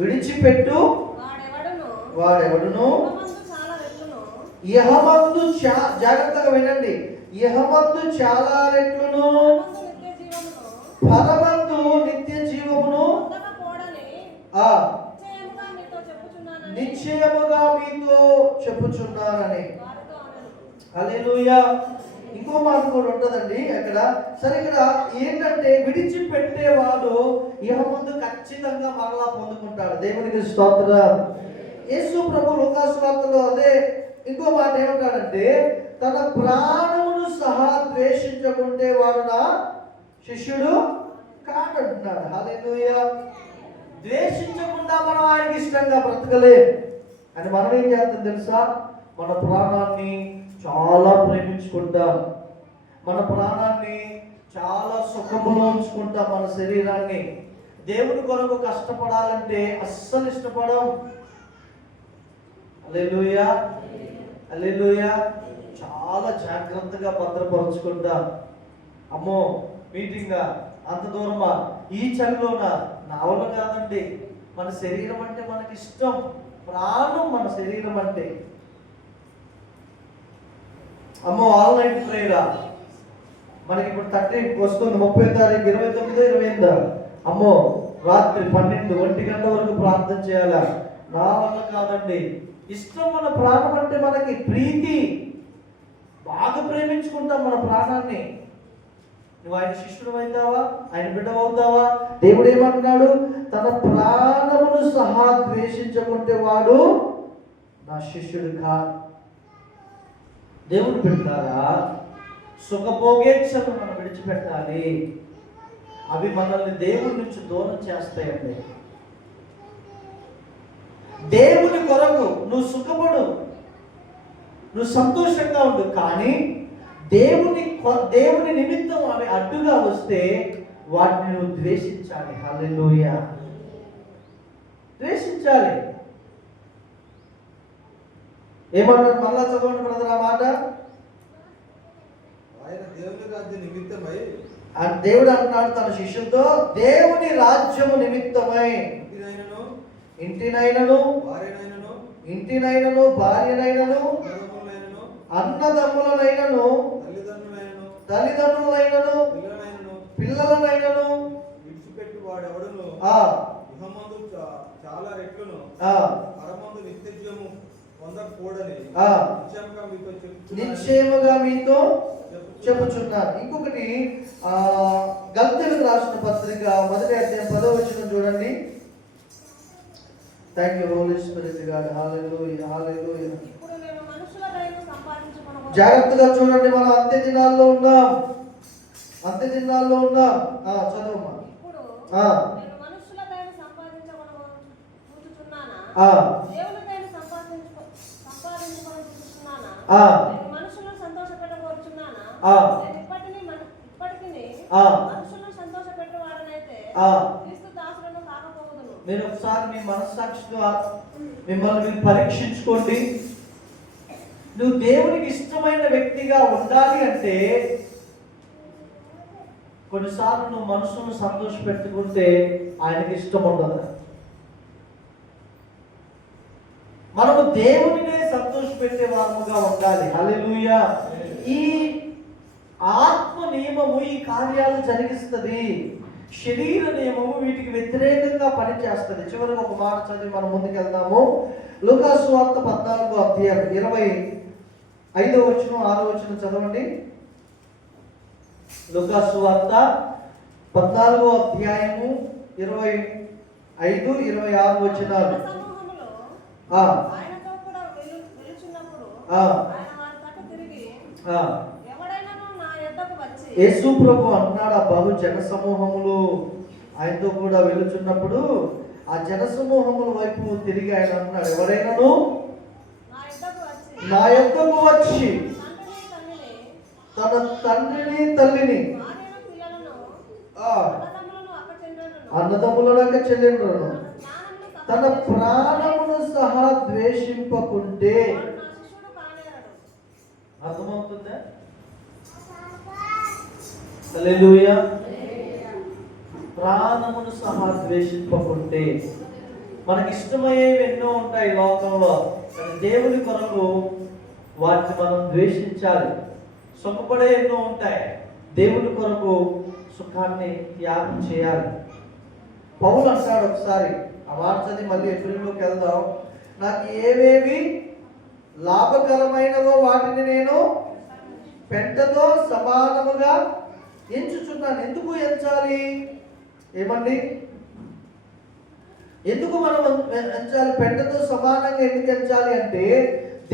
విడిచిపెట్టు వాడెవడును ఇహమందు జాగ్రత్తగా వినండి, ఇహమందు చాలా రెట్లును పరమందు నిత్య జీవమును నిశ్చయముగా మీతో చెప్పుచున్నానని. హల్లెలూయా. ఇంకో మాట కూడా ఉంటుందండి అక్కడ. సరే, ఇక్కడ ఏంటంటే విడిచిపెట్టేవాడు ఇహమందు ఖచ్చితంగా మరలా పొందుకుంటాడు. దేవునికి స్తోత్రం. యేసు ప్రభు లూకాసు వార్తలో అదే ఇంకో మాట ఏమంటాడంటే, తన ప్రాణమును సహా ద్వేషించకుంటే వాడు నా శిష్యుడు కాడంటున్నాడు. హల్లెలూయా. ద్వేషించకుండా మనం ఆయనకి ఇష్టంగా బ్రతకలేం. అని మనం ఏం చేస్తాం తెలుసా? మన ప్రాణాన్ని చాలా ప్రేమించుకుంటాం, మన ప్రాణాన్ని చాలా సుఖములో ఉంచుకుంటాం, మన శరీరాన్ని. దేవుని కొరకు కష్టపడాలంటే అస్సలు ఇష్టపడం. హల్లెలూయా, హల్లెలూయా. చాలా జాగ్రత్తగా భద్రపరుచుకుంటాం. అమ్మో, మీటింగా అంత దూరమా, ఈ చలిలోనా, నా వల్ల కాదండి. మన శరీరం అంటే మనకి ఇష్టం, ప్రాణం మన శరీరం అంటే. అమ్మో, ఆల్ నైట్ ప్రేయరా మనకి ఇప్పుడు 30 వస్తుంది, 30వ తారీఖు, 29, 28. అమ్మో, రాత్రి 12, 1 గంట వరకు ప్రార్థన చేయాలా? నా వల్ల కాదండి. ఇష్టం, మన ప్రాణం అంటే మనకి ప్రీతి, బాగా ప్రేమించుకుంటాం మన ప్రాణాన్ని. నువ్వు ఆయన శిష్యుడు అవుతావా? ఆయన బిడ్డ అవుతావా? దేవుడు ఏమంటున్నాడు? తన ప్రాణమును సహా ద్వేషించకుంటే వాడు నా శిష్యుడు కాదు. దేవుడు పెడతారా? సుఖభోగేచ్ఛను మనం విడిచిపెట్టాలి. అవి మనల్ని దేవుడి నుంచి దూరం చేస్తాయండి. దేవుని కొరకు నువ్వు సుఖపడు, నువ్వు సంతోషంగా ఉండు, కానీ దేవుని నిమిత్తం అవి అడ్డుగా వస్తే వాటిని నువ్వు ద్వేషించాలి. హల్లెలూయా, ద్వేషించాలి. ఏమంటారు? మళ్ళా చదవండి బ్రదర్ ఆ మాట. ఆయన దేవుని రాజ్యం నిమిత్తమై, దేవుడు అంటున్నాడు తన శిష్యులతో, దేవుని రాజ్యము నిమిత్తమై ఇంటినైనను, భార్యనైనను, అన్నదమ్ములనైనను, తల్లిదండ్రులైనను, పిల్లలనైనను విడిచిపెట్టి వాడెవడును ఇహమందు చాలా రెట్లును పరమందు నిత్య జీవము పొందకూడని నిశ్చయముగా మీతో చెప్పుచున్నాను. ఇంకొకటి, గల్తీయులకు రాసిన పత్రిక 1వ అధ్యాయం 10వ వచనం చూడండి. Thank you holy spirit God. Hallelujah, hallelujah. జాగ్రత్తగా చూడండి, మనం అంత్య దినాల్లో ఉన్నాం, అంత్య దినాల్లో ఉన్నాం. చదవమ్మా. మీరు ఒకసారి మీ మనస్సాక్షిగా మిమ్మల్ని మీరు పరీక్షించుకోండి. నువ్వు దేవునికి ఇష్టమైన వ్యక్తిగా ఉండాలి అంటే కొన్నిసార్లు నువ్వు మనసును సంతోష పెట్టుకుంటే ఆయనకి ఇష్టం ఉండదు. మనము దేవునినే సంతోషపెట్టే వారముగా ఉండాలి. హల్లెలూయా. ఈ ఆత్మ నియమము ఈ కార్యాలు జరిగిస్తుంది, శరీర నియమము వీటికి వ్యతిరేకంగా పనిచేస్తుంది. చివరికి ఒక మాట చదివి మనం ముందుకెళ్దాము. లూకా సువార్త 14వ అధ్యాయం 25వ వచనం 6వ వచనం చదవండి. లూకా సువార్త 14వ అధ్యాయము 25, 26 వచనాలు. ఆయనతో కూడా వెలుచున్నప్పుడు ఆయన వారి తట్టు తిరిగి ఎవడైనాను నా యొద్దకు వచ్చి, యేసు ప్రభు అన్నాడు, ఆ బహు జన సమూహములు ఆయనతో కూడా వెలుచున్నప్పుడు ఆ జన సమూహముల వైపు తిరిగి ఆయన అన్నాడు, ఎవరైనాను నా యొద్దకు వచ్చి తన తండ్రిని తల్లిని అన్నదమ్ములను అక్క చెల్లెండ్రులను తన ప్రాణమును సహా ద్వేషింపకుంటే, అర్థమవుతుందా? హల్లెలూయా. ప్రాణమును సహా ద్వేషింపకుంటే, మనకి ఇష్టమయ్యేవి ఎన్నో ఉంటాయి లోకంలో, కానీ దేవుని కొరకు వాటిని మనం ద్వేషించాలి. సుఖపడే ఎన్నో ఉంటాయి, దేవుని కొరకు సుఖాన్ని త్యాగం చేయాలి. పౌలు అంటాడు ఒకసారి, ఆ వార్తని మళ్ళీ ఎప్రిల్లోకి వెళ్దాం, నాకు ఏవేవి లాభకరమైనవో వాటిని నేను పెంటతో సమానముగా ఎంచుచున్నాను. ఎందుకు ఎంచాలి? ఏమండి, ఎందుకు మనం ఎంచాలి? పెంటతో సమానంగా ఎందుకు ఎంచాలి అంటే,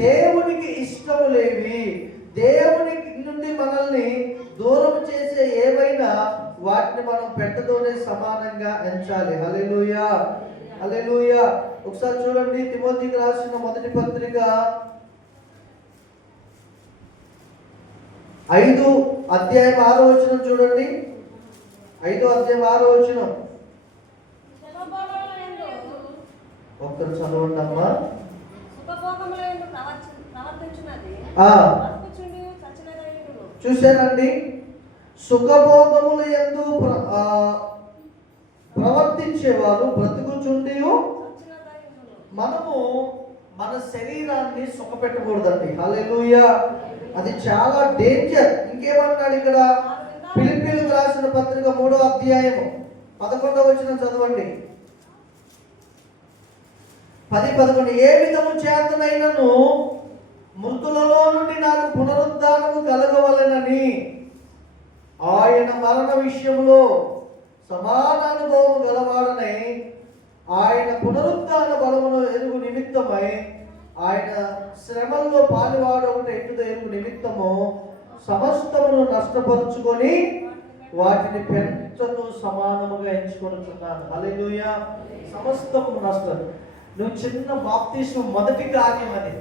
దేవునికి ఇష్టము లేవి, దేవుని నుండి మనల్ని దూరం చేసే ఏవైనా వాటిని మనం పెంటతోనే సమానంగా ఎంచాలి. హల్లెలూయా, హల్లెలూయా. ఒకసారి చూడండి, తిమోతికి రాసిన మొదటి పత్రిక 5వ అధ్యాయం 6వ వచనం చూడండి. 5వ అధ్యాయం 6వ వచనం ఒక్కరు చదవండి అమ్మా. చూశానండి, సుఖభోగముల యందు ప్రవర్తించేవారు బ్రతుకుచుండి, మనము మన శరీరాన్ని సుఖపెట్టకూడదండి. హల్లెలూయా. అది చాలా డేంజర్. ఇంకేమన్నాడు ఇక్కడ? ఫిలిప్పీయులకు రాసిన పత్రిక 3వ అధ్యాయము 11వ వచనం చదవండి. 10-11 ఏ విధము చేతనైనను మృతులలో నుండి నాకు పునరుద్ధానము కలగవలెనని ఆయన మరణ విషయంలో సమానానుభవం గలవాడనై ఆయన పునరుద్ధాన బలమును ఎరుగు నిమిత్తమై ఆయన శ్రమల్లో పాలువాడొకటి ఎట్టుదో ఎరుగు నిమిత్తము సమస్తమును నష్టపరుచుకొని వాటిని పెంటతో సమానముగా ఎంచుకొనుచున్నాను. హల్లెలూయా. సమస్తము నష్టం. నువ్వు చిన్న బాప్తిస్మం మొదటి కార్యం, అది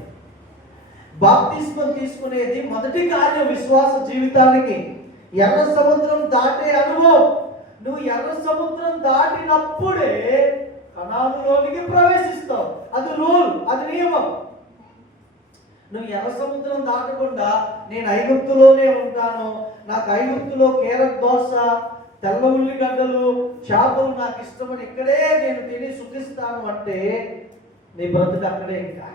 బాప్తిస్మం తీసుకునేది మొదటి కార్యం విశ్వాస జీవితానికి. ఎర్ర సముద్రం దాటే అనుభవం. నువ్వు ఎర్ర సముద్రం దాటినప్పుడే కనానులోనికి ప్రవేశిస్తావు. అది రూల్, అది నియమం. నువ్వు ఎర్ర సముద్రం దాటకుండా నేను ఐగుప్తులోనే ఉంటాను, నాకు ఐగుప్తులో కేరట్ దోస, తెల్ల ఉల్లిగడ్డలు, చేపలు నాకు ఇష్టమని ఇక్కడే నేను తిని సుఖిస్తాను అంటే నీ బ్రతుకు అక్కడే. ఇంకా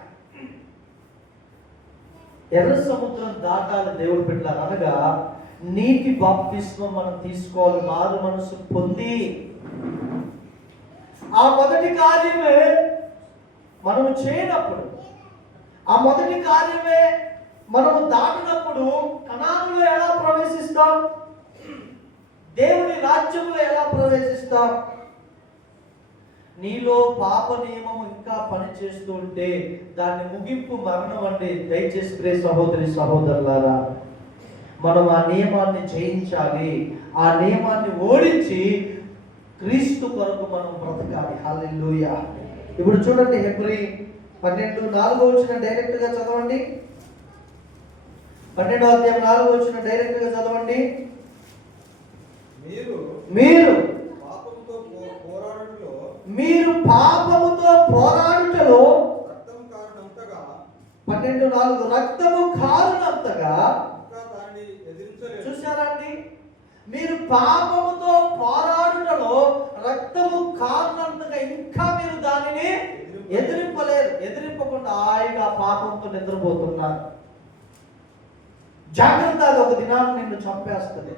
ఎర్ర సముద్రం దాటాలి దేవుడు బిడ్డలారా. అనగా నీటి బాప్తిస్మం మనం తీసుకోవాలి, మారు మనసు పొంది. ఆ మొదటి కార్యమే మనము చేయనప్పుడు, ఆ మొదటి కార్యమే మనము దాటినప్పుడు కనానులో ఎలా ప్రవేశిస్తాం? దేవుని రాజ్యంలో ఎలా ప్రవేశిస్తాం? నీలో పాప నియమం ఇంకా పనిచేస్తూ ఉంటే దాని ముగింపు మరణం అండి. దయచేసి ప్రియ సహోదరి సహోదరులారా, మనం ఆ నియమాన్ని జయించాలి. ఆ నియమాన్ని ఓడించి క్రీస్తు కొరకు మనం బ్రతకాలి. హల్లెలూయా. ఇప్పుడు చూడండి, హెబ్రీ 12:4 వచనం డైరెక్ట్ గా చదవండి. 12వ అధ్యాయం 4వ వచనం డైరెక్ట్ గా చదవండి. మీరు పాపముతో పోరాడుటలో 12:4 రక్తము కారునంతగా. చూశారండి, మీరు పాపముతో పోరాడుటలో రక్తము కారునంతగా ఇంకా మీరు దానిని ఎదిరింపలేరు. ఎదిరింపకుండా హాయిగా పాపంతో నిద్రపోతున్నారు. జాగ్రత్త, అది ఒక దినాన్ని నిన్ను చంపేస్తుంది.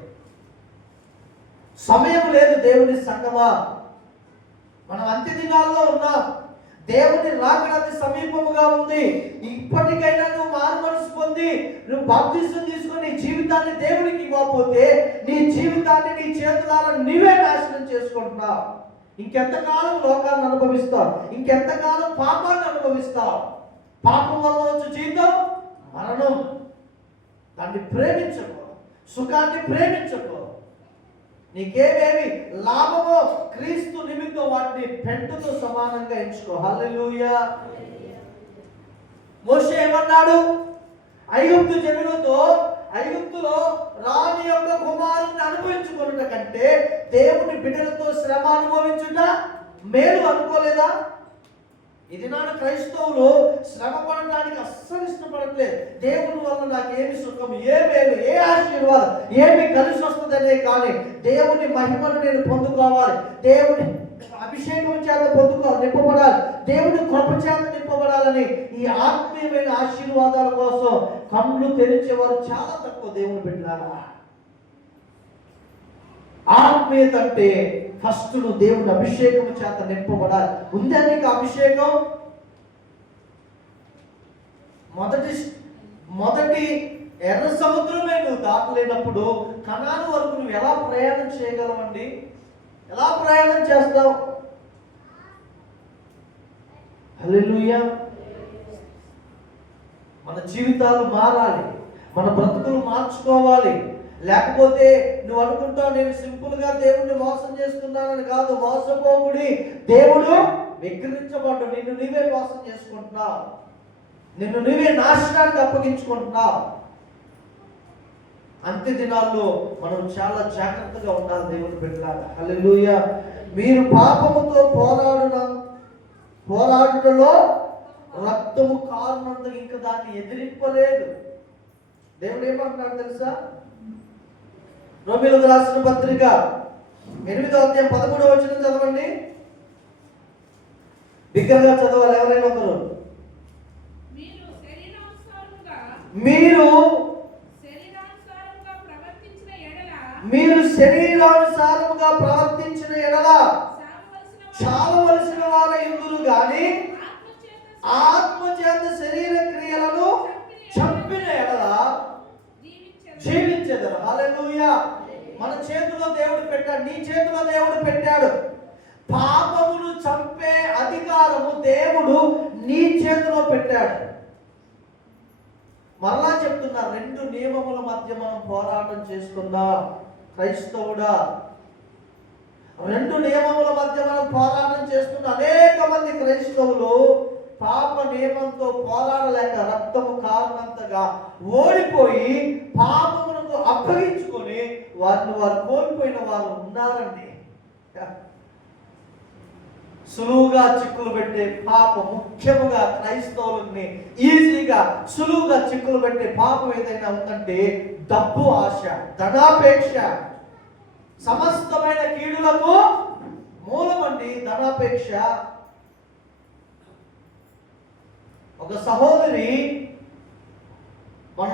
సమయం లేదు దేవుని సంగమా. మనం అంత్య దినాల్లో ఉన్నాం. దేవుని రాకడ అతి సమీపముగా ఉంది. ఇప్పటికైనా నువ్వు మారు మనసు పొంది నువ్వు బాప్తిసం తీసుకొని నీ జీవితాన్ని దేవునికి ఇవ్వకపోతే నీ జీవితాన్ని నీ చేతులారా నీవే నాశనం చేసుకుంటున్నావు. ఇంకెంతకాలం లోకాన్ని అనుభవిస్తావు? ఇంకెంతకాలం పాపాన్ని అనుభవిస్తావు? పాపం వల్ల వచ్చే జీవితం మరణం. దాన్ని ప్రేమించకు, సుఖాన్ని ప్రేమించకు. నీకేమేమి లాభమో క్రీస్తు నిమిత్తం వాటిని పెంటతో సమానంగా ఎంచుకో. హల్లెలూయా. మోషే ఏమన్నాడు? ఐగుప్తు జనులతో ఐగుప్తులో రాణి యొక్క కుమారుని అనుభవించుకున్నట కంటే దేవుని బిడ్డలతో శ్రమ అనుభవించుట మేలు అనుకోలేదా? ఇది నాడు క్రైస్తవులు శ్రమ పడడానికి అస్సలు ఇష్టపడట్లేదు. దేవుని వల్ల నాకు ఏమి సుఖం, ఏ మేలు, ఏ ఆశీర్వాదం, ఏమి కలిసి వస్తుందనే కానీ దేవుని మహిమను నేను పొందుకోవాలి, దేవుని అభిషేకం చేత నింపబడాలి, దేవుని కృప చేత నింపబడాలని ఈ ఆత్మీయమైన ఆశీర్వాదాల కోసం కళ్ళు తెరిచేవారు చాలా తక్కువ. దేవుని బిడ్డలారా, ఆత్మీయత అంటే ఫస్ట్ నువ్వు దేవుని అభిషేకం చేత నింపబడాలి. ఉందా నీకు అభిషేకం? మొదటి ఎర్ర సముద్రమే నువ్వు దాటలేనప్పుడు కనాను వరకు నువ్వు ఎలా ప్రయాణం చేయగలవండి? ఎలా ప్రయాణం చేస్తావు? హల్లెలూయా. మన జీవితాలు మారాలి, మన బ్రతుకులు మార్చుకోవాలి. లేకపోతే నువ్వు అనుకుంటావు నేను సింపుల్ గా దేవుణ్ణి మోసం చేస్తున్నానని. కాదు, మోసపోకుడి. దేవుడు విగ్రహించబడ్డు. నిన్ను నీవే మోసం చేసుకుంటున్నావు, నిన్ను నీవే నాశనానికి అప్పగించుకుంటున్నావు. అంత్య దినాల్లో మనం చాలా జాగ్రత్తగా ఉండాలి దేవుని బిడ్డలారా. హల్లెలూయా. మీరు పాపముతో పోరాడుటలో రక్తము కారునందుకు ఇంకా దాన్ని ఎదిరింపలేదు. దేవుడు ఏమంటున్నాడు తెలుసా? రోమీయులకు రాసిన పత్రిక 8వ అధ్యాయం 13వ వచనం చదవండి. బిగ్గరగా చదవాలి ఎవరైనా ఒకరు. మీరు శరీరానుసారముగా ప్రవర్తించిన ఎడల చావవలసిన వారు ఎందురు గాని ఆత్మ చేత శరీర క్రియలను చంపిన ఎడల జీవించెదరు. హల్లెలూయా. మన చేతిలో దేవుడు పెట్టాడు, నీ చేతిలో దేవుడు పెట్టాడు. పాపమును చంపే అధికారము దేవుడు నీ చేతిలో పెట్టాడు. మరలా చెప్తున్నా, 2 నియమముల మధ్య మనం పోరాటం చేసుకుందాం క్రైస్తవుడా. 2 నియమముల మధ్య మనం పోరాటం చేస్తున్న అనేక మంది క్రైస్తవులు పాప నియమంతో పోరాడలేక రక్తము కారణంతగా ఓడిపోయి పాపమునకు అప్పగించుకొని వారిని వారు కోల్పోయిన వారు ఉన్నారండి. సులువుగా చిక్కులు పెట్టే పాపం, ముఖ్యముగా క్రైస్తవులని ఈజీగా సులువుగా చిక్కులు పెట్టే పాపం ఏదైనా ఉందంటే డబ్బు ఆశ, ధనాపేక్ష. సమస్తమైన కీడులకు మూలమండి ధనాపేక్ష. ఒక సహోదరి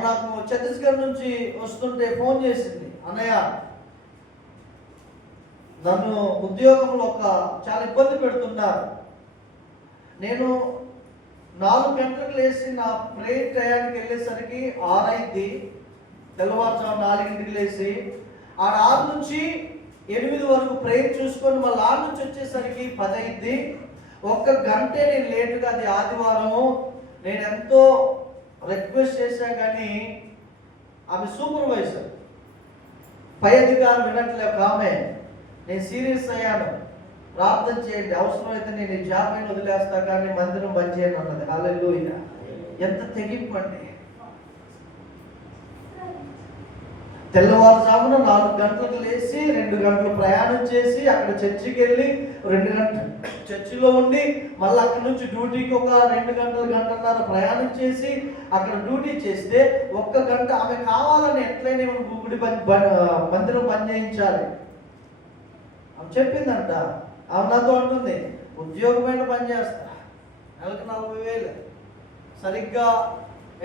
నాకు ఛత్తీస్గఢ్ నుంచి వస్తుంటే ఫోన్ చేసింది, అన్నయ్య నన్ను ఉద్యోగంలో చాలా ఇబ్బంది పెడుతున్నారు. నేను 4 గంటలకు లేచి నా ప్రేయర్ టయానికి వెళ్ళేసరికి 6 అయింది. తెల్లవారుజాము 4ంటికి లేచి 6 నుంచి 8 వరకు ప్రేయర్ చూసుకొని మళ్ళీ 6 నుంచి వచ్చేసరికి 10 అయింది. 1 గంటే నేను లేటుగా, అది ఆదివారము. నేను ఎంతో రిక్వెస్ట్ చేశా కానీ ఆమె సూపర్వైజర్, పై అధికారం వినట్లేదు ఆమె. నేను సీరియస్ అయ్యాను, ప్రార్థన చేయండి, అవసరమైతే నేను ఈ జాబ్ అయిన వదిలేస్తా కానీ మందిరం బంద్ చేయను అన్నది. హల్లెలూయా. ఎంత తెగింపు అండి. తెల్లవారుజామున 4 గంటలకు లేచి 2 గంటలు ప్రయాణం చేసి అక్కడ చర్చికి వెళ్ళి 2 గంటలు చర్చిలో ఉండి మళ్ళీ అక్కడ నుంచి డ్యూటీకి ఒక 2 గంటలు, గంటన్నర ప్రయాణం చేసి అక్కడ డ్యూటీ చేస్తే 1 గంట ఆమె కావాలని ఎట్లయినా గుడి మందిరం పని చేయించాలి ఆమె చెప్పిందంట. ఆమె నాతో అంటుంది, ఉద్యోగమైన పని చేస్తా, నెలకు 40,000. సరిగ్గా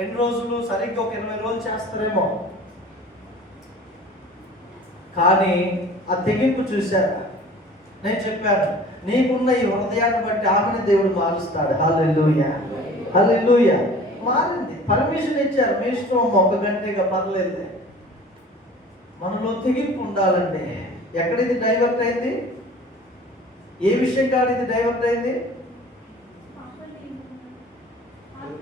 ఎన్ని రోజులు? సరిగ్గా ఒక 20 రోజులు చేస్తారేమో. కానీ ఆ తెగింపు చూశారా? నేను చెప్పాను, నీకున్న ఈ హృదయాన్ని బట్టి ఆమెను దేవుడు మారుస్తాడు. హల్లెలూయా, హల్లెలూయా. మారింది, పర్మిషన్ ఇచ్చారు, మీ ఇష్టం, 1 గంటగా పర్లేదు. మనలో తెగింపు ఉండాలండి. ఎక్కడిది డైవర్ట్ అయింది? ఏ విషయం కాదు ఇది డైవర్ట్ అయింది?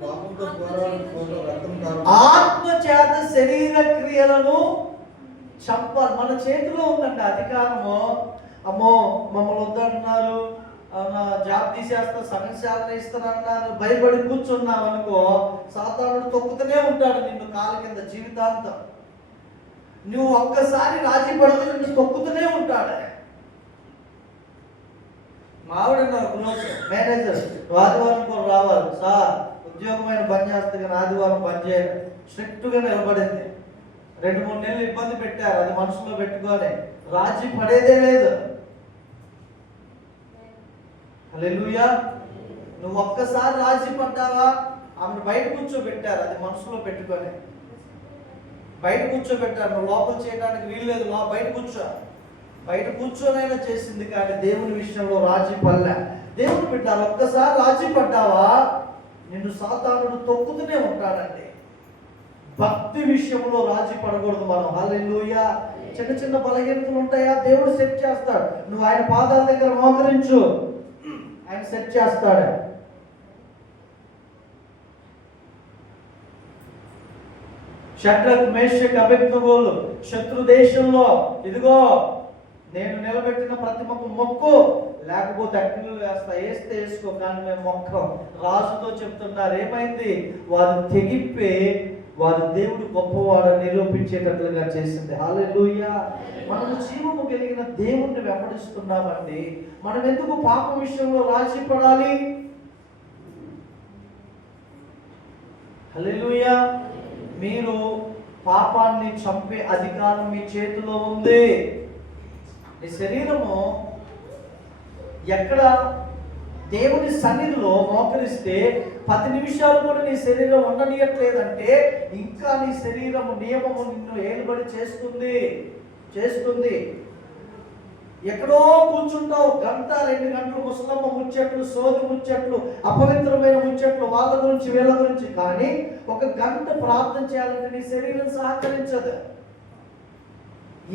పాపంతో పోరాడుతూ రక్తం కారు. ఆత్మ చేత శరీర క్రియలను చంపాలి. మన చేతిలో ఉందండి అధికారము. అమ్మో మమ్మల్ని వద్దంటున్నారు, జాబ్ తీసేస్తా, సగం శాలరీ ఇస్తానన్నారు, భయపడి కూర్చున్నావు అనుకో, సాతానుడు తొక్కుతూనే ఉంటాడు నిన్ను కాళ్ళ కింద జీవితాంతం. నువ్వు ఒక్కసారి రాజీ పడితే నిన్ను తొక్కుతూనే ఉంటాడు. మావిడన్నారు ఒక రోజు, మేనేజర్ ఆదివారం కూడా రావాలి సార్, ఉద్యోగమైన పని చేస్తే కానీ ఆదివారం పని చేయాలి. స్ట్రిక్ట్గా నిలబడింది. 2-3 నెలలు ఇబ్బంది పెట్టారు. అది మనసులో పెట్టుకొని రాజీ పడేదే లేదు. హల్లెలూయా. నువ్వు ఒక్కసారి రాజీ పడ్డావా? ఆమెను బయట కూర్చోబెట్టారు. అది మనసులో పెట్టుకొని బయట కూర్చోబెట్టారు. నువ్వు లోపల చేయడానికి వీల్లేదు, బయట కూర్చోనైనా చేసింది. కానీ దేవుని విషయంలో రాజీ పడలే. దేవుని పెట్టారు. ఒక్కసారి రాజీ పడ్డావా నిన్ను సాతానుడు తొక్కుతూనే ఉంటాడండి. భక్తి విషయంలో రాజీ పడకూడదు మనం. హల్లెలూయా. చిన్న చిన్న బలహీనతలు ఉంటాయా? దేవుడు సెట్ చేస్తాడు. నువ్వు ఆయన పాదాల దగ్గర మోకరించు, ఆయన సెట్ చేస్తాడు. షడ్రక్, మేషక్, అబేద్నెగోలు శత్రు దేశంలో, ఇదిగో నేను నిలబెట్టిన ప్రతిమకు మొక్కు, లేకపోతే అగ్నిలో వేస్తే వేసుకో, కానీ మేము మొక్కం. రాజుతో చెప్తున్నారు. ఏమైంది? వారు తెగిప్పే వారు దేవుడు గొప్పవాడని నిరూపించేటట్లుగా చేసింది. హల్లెలూయా. మనము జీవము కలిగిన దేవుణ్ణి వెంబడిస్తున్నామండి. మనం ఎందుకు పాప విషయంలో రాజీ పడాలి? హల్లెలూయా. మీరు పాపాన్ని చంపే అధికారం మీ చేతిలో ఉంది. నీ శరీరము ఎక్కడ దేవుని సన్నిధిలో మోకరిస్తే 10 నిమిషాలు కూడా నీ శరీరం ఉండనీయట్లేదంటే ఇంకా నీ శరీరము నియమము నిన్ను ఏలుబడి చేస్తుంది. ఎక్కడో కూర్చుంటావు, 1-2 గంటలు ముసలమ్మ ముచ్చట్లు, సోది ముచ్చట్లు, అపవిత్రమైన ముచ్చట్లు, వాళ్ళ గురించి వీళ్ళ గురించి. కానీ 1 గంట ప్రార్థన చేయాలంటే నీ శరీరం సహకరించదు.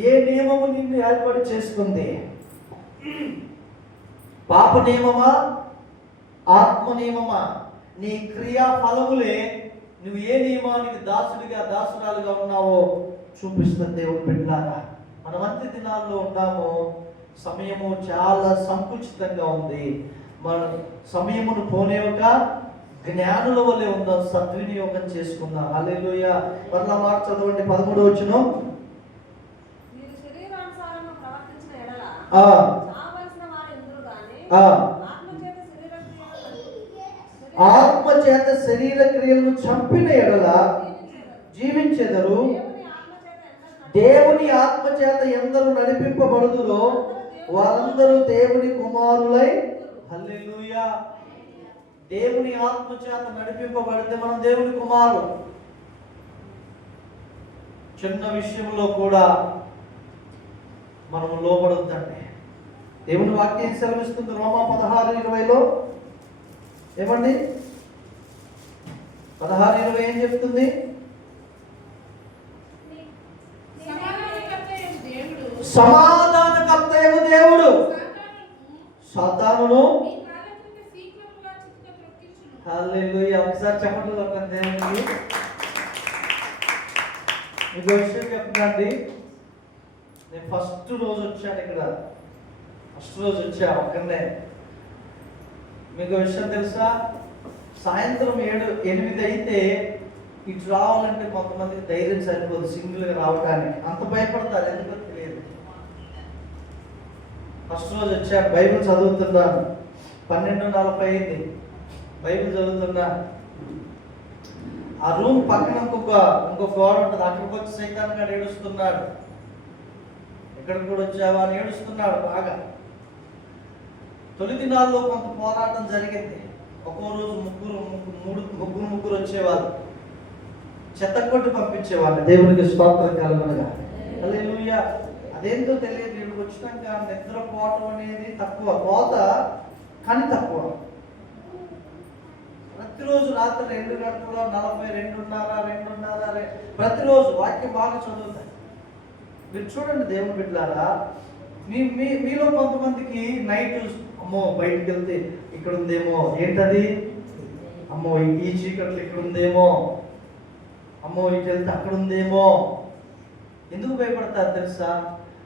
ఏ నియమము నిన్ను ఏర్పాటు చేస్తుంది? పాప నియమమా, ఆత్మ నియమమా? నీ క్రియా ఫలములే నువ్వు ఏ నియమానికి దాసురాలుగా ఉన్నావో చూపిస్తుంది. దేవుడు బిడ్డలారా, మనం అంత్య దినాల్లో ఉన్నాము. సమయము చాలా సంకుచితంగా ఉంది. మన సమయమును పోనేవక జ్ఞానుల వల్లే ఉందాం, సద్వినియోగం చేసుకుందాం. హల్లెలూయా. మరలా మాట చదవండి, 13వ వచనం. మీరు శరీరానుసారంగా ప్రవర్తించిన ఎడల చావలసిన వారు ఎందురు గాని ఆత్మ చేత శరీర క్రియలను చంపిన ఎడల జీవించెదరు. దేవుని ఆత్మ చేత ఎందరు నడిపింపబడుదురో వారందరూ దేవుని కుమారులై. హల్లెలూయా. దేవుని ఆత్మ చేత నడిపింపబడితే మనం దేవుని కుమారులు. చిన్న విషయంలో కూడా మనము లోబడొద్దండి. దేవుని వాక్యం సెలవిస్తుంది రోమా 16:20లో. ఏమండి 16:20 ఏం చెప్తుంది? సమాధానకర్తయగు దేవుడు సాతానును. హల్లెలూయా. ఒకసారి చెప్పండి దేవునికి. మీకు విషయం చెప్తాండి. నేను ఫస్ట్ రోజు వచ్చాను ఇక్కడ, ఒక్కనే. మీకు విషయం తెలుసా? సాయంత్రం 7-8 అయితే ఇటు రావాలంటే కొంతమందికి ధైర్యం సరిపోదు సింగిల్గా రావడానికి, అంత భయపడతారు. ఎందుకో తెలియదు. ఫస్ట్ రోజు వచ్చాను, బైబిల్ చదువుతున్నాను. 12:40 అయింది, బైబిల్ చదువుతున్నా. ఆ రూమ్ పక్కన ఇంకొక గోడ ఉంటుంది. అక్కడికి వచ్చి సైతాన్ గారు ఏడుస్తున్నాడు. ఎక్కడికి కూడా వచ్చావా అని ఏడుస్తున్నాడు బాగా. తొలి దినాల్లో కొంత పోరాటం జరిగింది. ఒక్కో రోజు ముగ్గురు వచ్చేవాళ్ళు, చెత్త కొట్టి పంపించేవాళ్ళు. దేవునికి స్తోత్రం కలుగునుగా. హల్లెలూయా. అదేంటో తెలియదు, వీడికి వచ్చినాక నిద్రపోవటం అనేది తక్కువ, కోత కానీ తక్కువ. ప్రతిరోజు రాత్రి 2 గంటల 2:30 ప్రతిరోజు వాక్యం బాగా చదువుతాయి. మీరు చూడండి దేవుని బిడ్డలారా, మీలో కొంతమందికి నైట్ అమ్మో బయటికి వెళ్తే ఇక్కడ ఉందేమో, ఏంటది, అమ్మో ఈ చీకట్లు ఇక్కడ ఉందేమో, అమ్మో ఇటు వెళ్తే అక్కడ ఉందేమో. ఎందుకు భయపడతారు తెలుసా?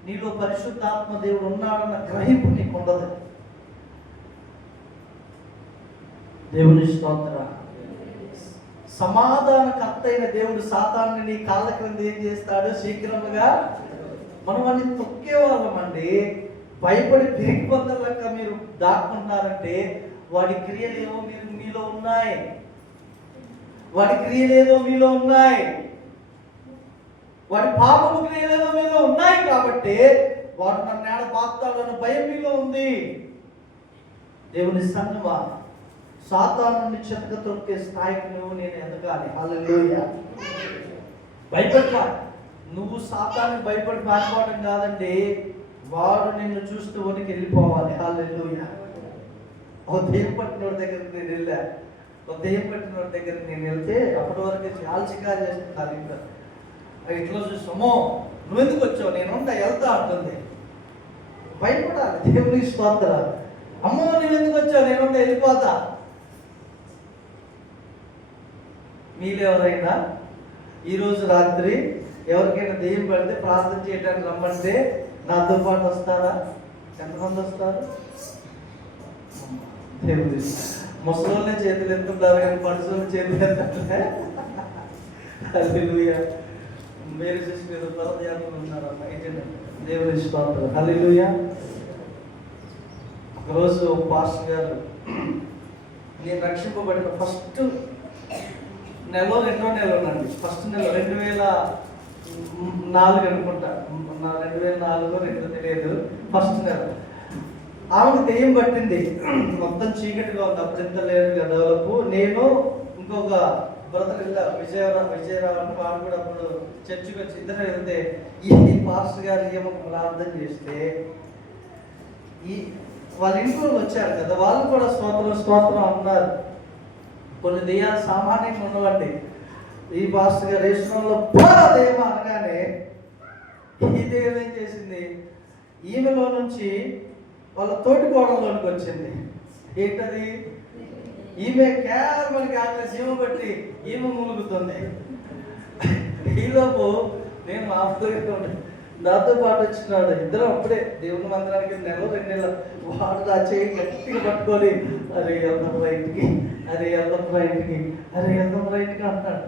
నీలో పరిశుద్ధాత్మ దేవుడు ఉన్నాడన్న గ్రహింపు నీకు ఉండదు. దేవుని స్తోత్ర. సమాధానకర్త అయిన దేవుడు సాతాన్ని నీ కాళ్ళ క్రింద ఏం చేస్తాడు? శీఘ్రముగా. మనం అన్ని తొక్కేవాళ్ళమండి. భయపడి పిరికి పొందలేక మీరు దాక్కుంటున్నారంటే వాడి క్రియలేవో మీలో ఉన్నాయి, వాడి క్రియలేదో మీలో ఉన్నాయి, వాడి పాపము క్రియలేదో మీలో ఉన్నాయి. కాబట్టి వాడు నన్ను ఏడ బాగుతాడన్న భయం మీలో ఉంది. దేవుని సన్నివా, సాతాను నుండి చెతక తొక్కే స్థాయికి నేను ఎదగాలి. హల్లెలూయా. భయపడక, నువ్వు సాతానికి భయపడి పారిపోవడం కాదండి, వాడు నిన్ను చూస్తూ వనికి వెళ్ళిపోవాలి. హల్లెలూయా. ఒక దెయ్యం పట్టినోడి దగ్గరికి నేను వెళ్ళా, ఒక దెయ్యం పట్టినోడి దగ్గరికి నేను వెళ్తే అప్పటి వరకు ఆల్చికా చేస్తున్నారు. ఇంకా ఇట్లా చూసామో నువ్వెందుకు వచ్చావు, నేను వెళ్తా అంటుంది. భయపడాలి. దేవుని స్తోత్ర. అమ్మో నువ్వెందుకు వచ్చావు, నేను వెళ్ళిపోతా. మీరు ఎవరైనా ఈరోజు రాత్రి ఎవరికైనా దెయ్యం పడితే ప్రార్థన చేయడానికి రమ్మంటే నాతో పాటు వస్తారా? ఎంతమంది వస్తారు? దేవుడి ముసలోళ్ళే చేతులు ఎత్తుంటారు కానీ మనుషుల చేతులు ఎత్తట్లే. హల్లెలూయా. వేరే సిస్టర్ పరధ్యానంలో ఉన్నారు అయితే దేవుని స్తోత్రం. హల్లెలూయా. ఒకరోజు పాస్టర్ గారు, నేను రక్షింపబడిన ఫస్ట్ నెల 2వ నెల ఉందండి, ఫస్ట్ నెల 2004 అనుకుంటా, 2004 2 తెలియదు, ఫస్ట్ నెల. ఆమెకు దెయ్యం పట్టింది, మొత్తం చీకటిగా ఉంది. అప్పుడు ఎంత లేదు డెవలప్. నేను ఇంకొక బ్రదర్ వెళ్ళా, విజయరావు అని, వాడు కూడా అప్పుడు చర్చికి వచ్చి ఇద్దరు వెళ్తే ఈ పాస్టర్ గారు ఏమో ప్రార్థన చేస్తే వాళ్ళ ఇంట్లో వచ్చారు కదా, వాళ్ళు కూడా స్తోత్రం అన్నారు. కొన్ని దెయ్యాలు సామాన్యంగా ఉండవండి. ఈ పాస్టర్ గారు రేషన్లో దెయ్యం అనగానే ఈ దెయ్యం ఏం చేసింది, ఈమెలో నుంచి వాళ్ళ తోటి కోడల్లోనికి వచ్చింది. ఏంటది? ఈమె కేవలం జీవ బట్టి ఈమె మునుగుతుంది. ఈలోపు నేను ఆపుతూ నాతో పాటు వచ్చినాడు. ఇద్దరు అప్పుడే దేవుని మందిరానికి నెల 2 నెలలు. వాడు నా చేయి గట్టిగా పట్టుకొని అరే వెళ్దాం రైట్కి, అరే వెళ్దాం రైట్కి, అరే వెళ్దాం రైట్కి అంటున్నాడు.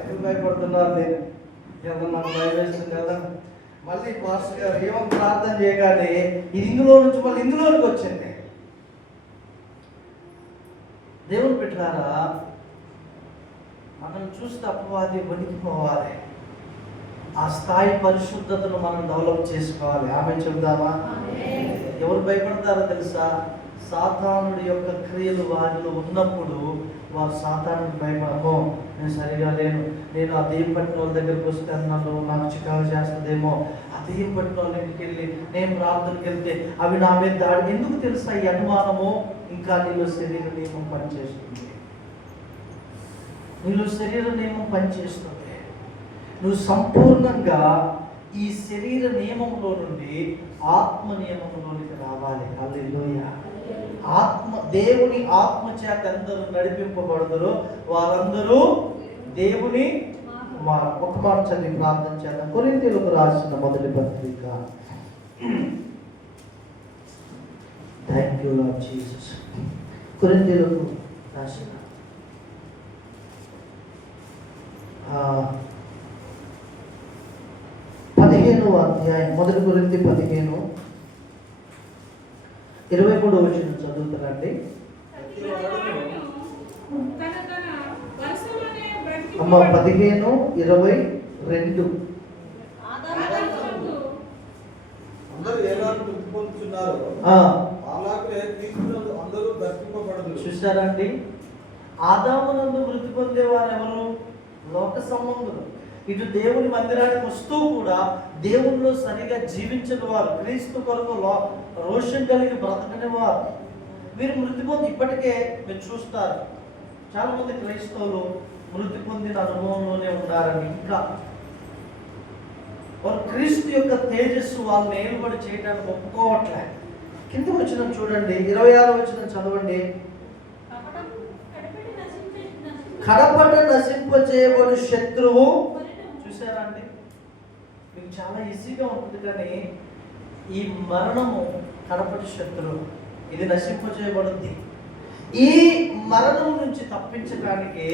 ఎందుకు భయపడుతున్నారు? నేను వెళ్దాం, నాకు భయం వేస్తుంది కదా. మళ్ళీ పాస్టర్ గారు ఏమో ప్రార్థన చేయగానే ఇది ఇందులో నుంచి మళ్ళీ ఇందులోనికి వచ్చింది. దేవుని పెట్టారా, మనం చూస్తే అపవాది వణికిపోవాలి. ఆ స్థాయి పరిశుద్ధతను మనం డెవలప్ చేసుకోవాలి. ఆమె చెబుదామా? ఎవరు భయపడతారో తెలుసా? సాతానుడి యొక్క క్రియలు వారిలో ఉన్నప్పుడు వారు సాతానుడికి భయపడమో, నేను సరిగా లేను, నేను ఆ దెయ్యం పట్టిన వాళ్ళ దగ్గరికి వస్తే నన్ను నాకు చికాకు చేస్తుందేమో, ఆ దెయ్యం పట్టిన వాళ్ళ దగ్గరికి వెళ్ళి నేను ప్రార్థనకి వెళ్తే అవి నా మీద దాడి. ఎందుకు తెలుసా ఈ అనుమానము? ఇంకా నీలో శరీర నియమం పనిచేస్తుంది. నీలో శరీర నియమం పనిచేస్తుంది. నువ్వు సంపూర్ణంగా ఈ శరీర నియమంలో నుండి ఆత్మ నియమంలోనికి రావాలి. హల్లెలూయా. దేవుని ఆత్మ చేత అందరూ నడిపింపబడతారో వారందరూ దేవుని ఒక మాట చదివి ప్రార్థన చేద్దాం. కొరింథీయులకు రాసిన మొదటి పత్రిక. Thank you Lord Jesus. కొరింథీయులకు రాసిన 15వ అధ్యాయం, మొదటి కొరింథీ 15:23 వచనం చదువుతారండి. అమ్మ 15:22. అందరూ ఏలాగు పొందుతున్నారు అలాగే క్రీస్తు అందరూ దర్శింపబడదు. పొందువారు. చూసారండి, ఆదామునందు మృతి పొందేవారు ఎవరు? లోక సంబంధులు. ఇటు దేవుని మందిరానికి వస్తూ కూడా దేవునిలో సరిగా జీవించని వారు, క్రీస్తు కొరకు రోషం కలిగి బ్రతకని వారు, వీరు మృతి పొంది ఇప్పటికే మీరు చూస్తారు చాలా మంది క్రైస్తవులు మృతి పొందిన అనుభవంలోనే ఉన్నారని. ఇంకా వారు క్రీస్తు యొక్క తేజస్సు వాళ్ళని ఏలుబడి చేయడానికి ఒప్పుకోవట్లే. కింద వచ్చిన చూడండి, 26 వచనం చదవండి. కడపట నశింపచేయబడు శత్రువు. చూసారా అండి, మీకు చాలా ఈజీగా ఉంటుంది, కానీ ఈ మరణము కడపటి శత్రువు, ఇది నశింపచేయబడుద్ది. ఈ మరణం నుంచి తప్పించడానికి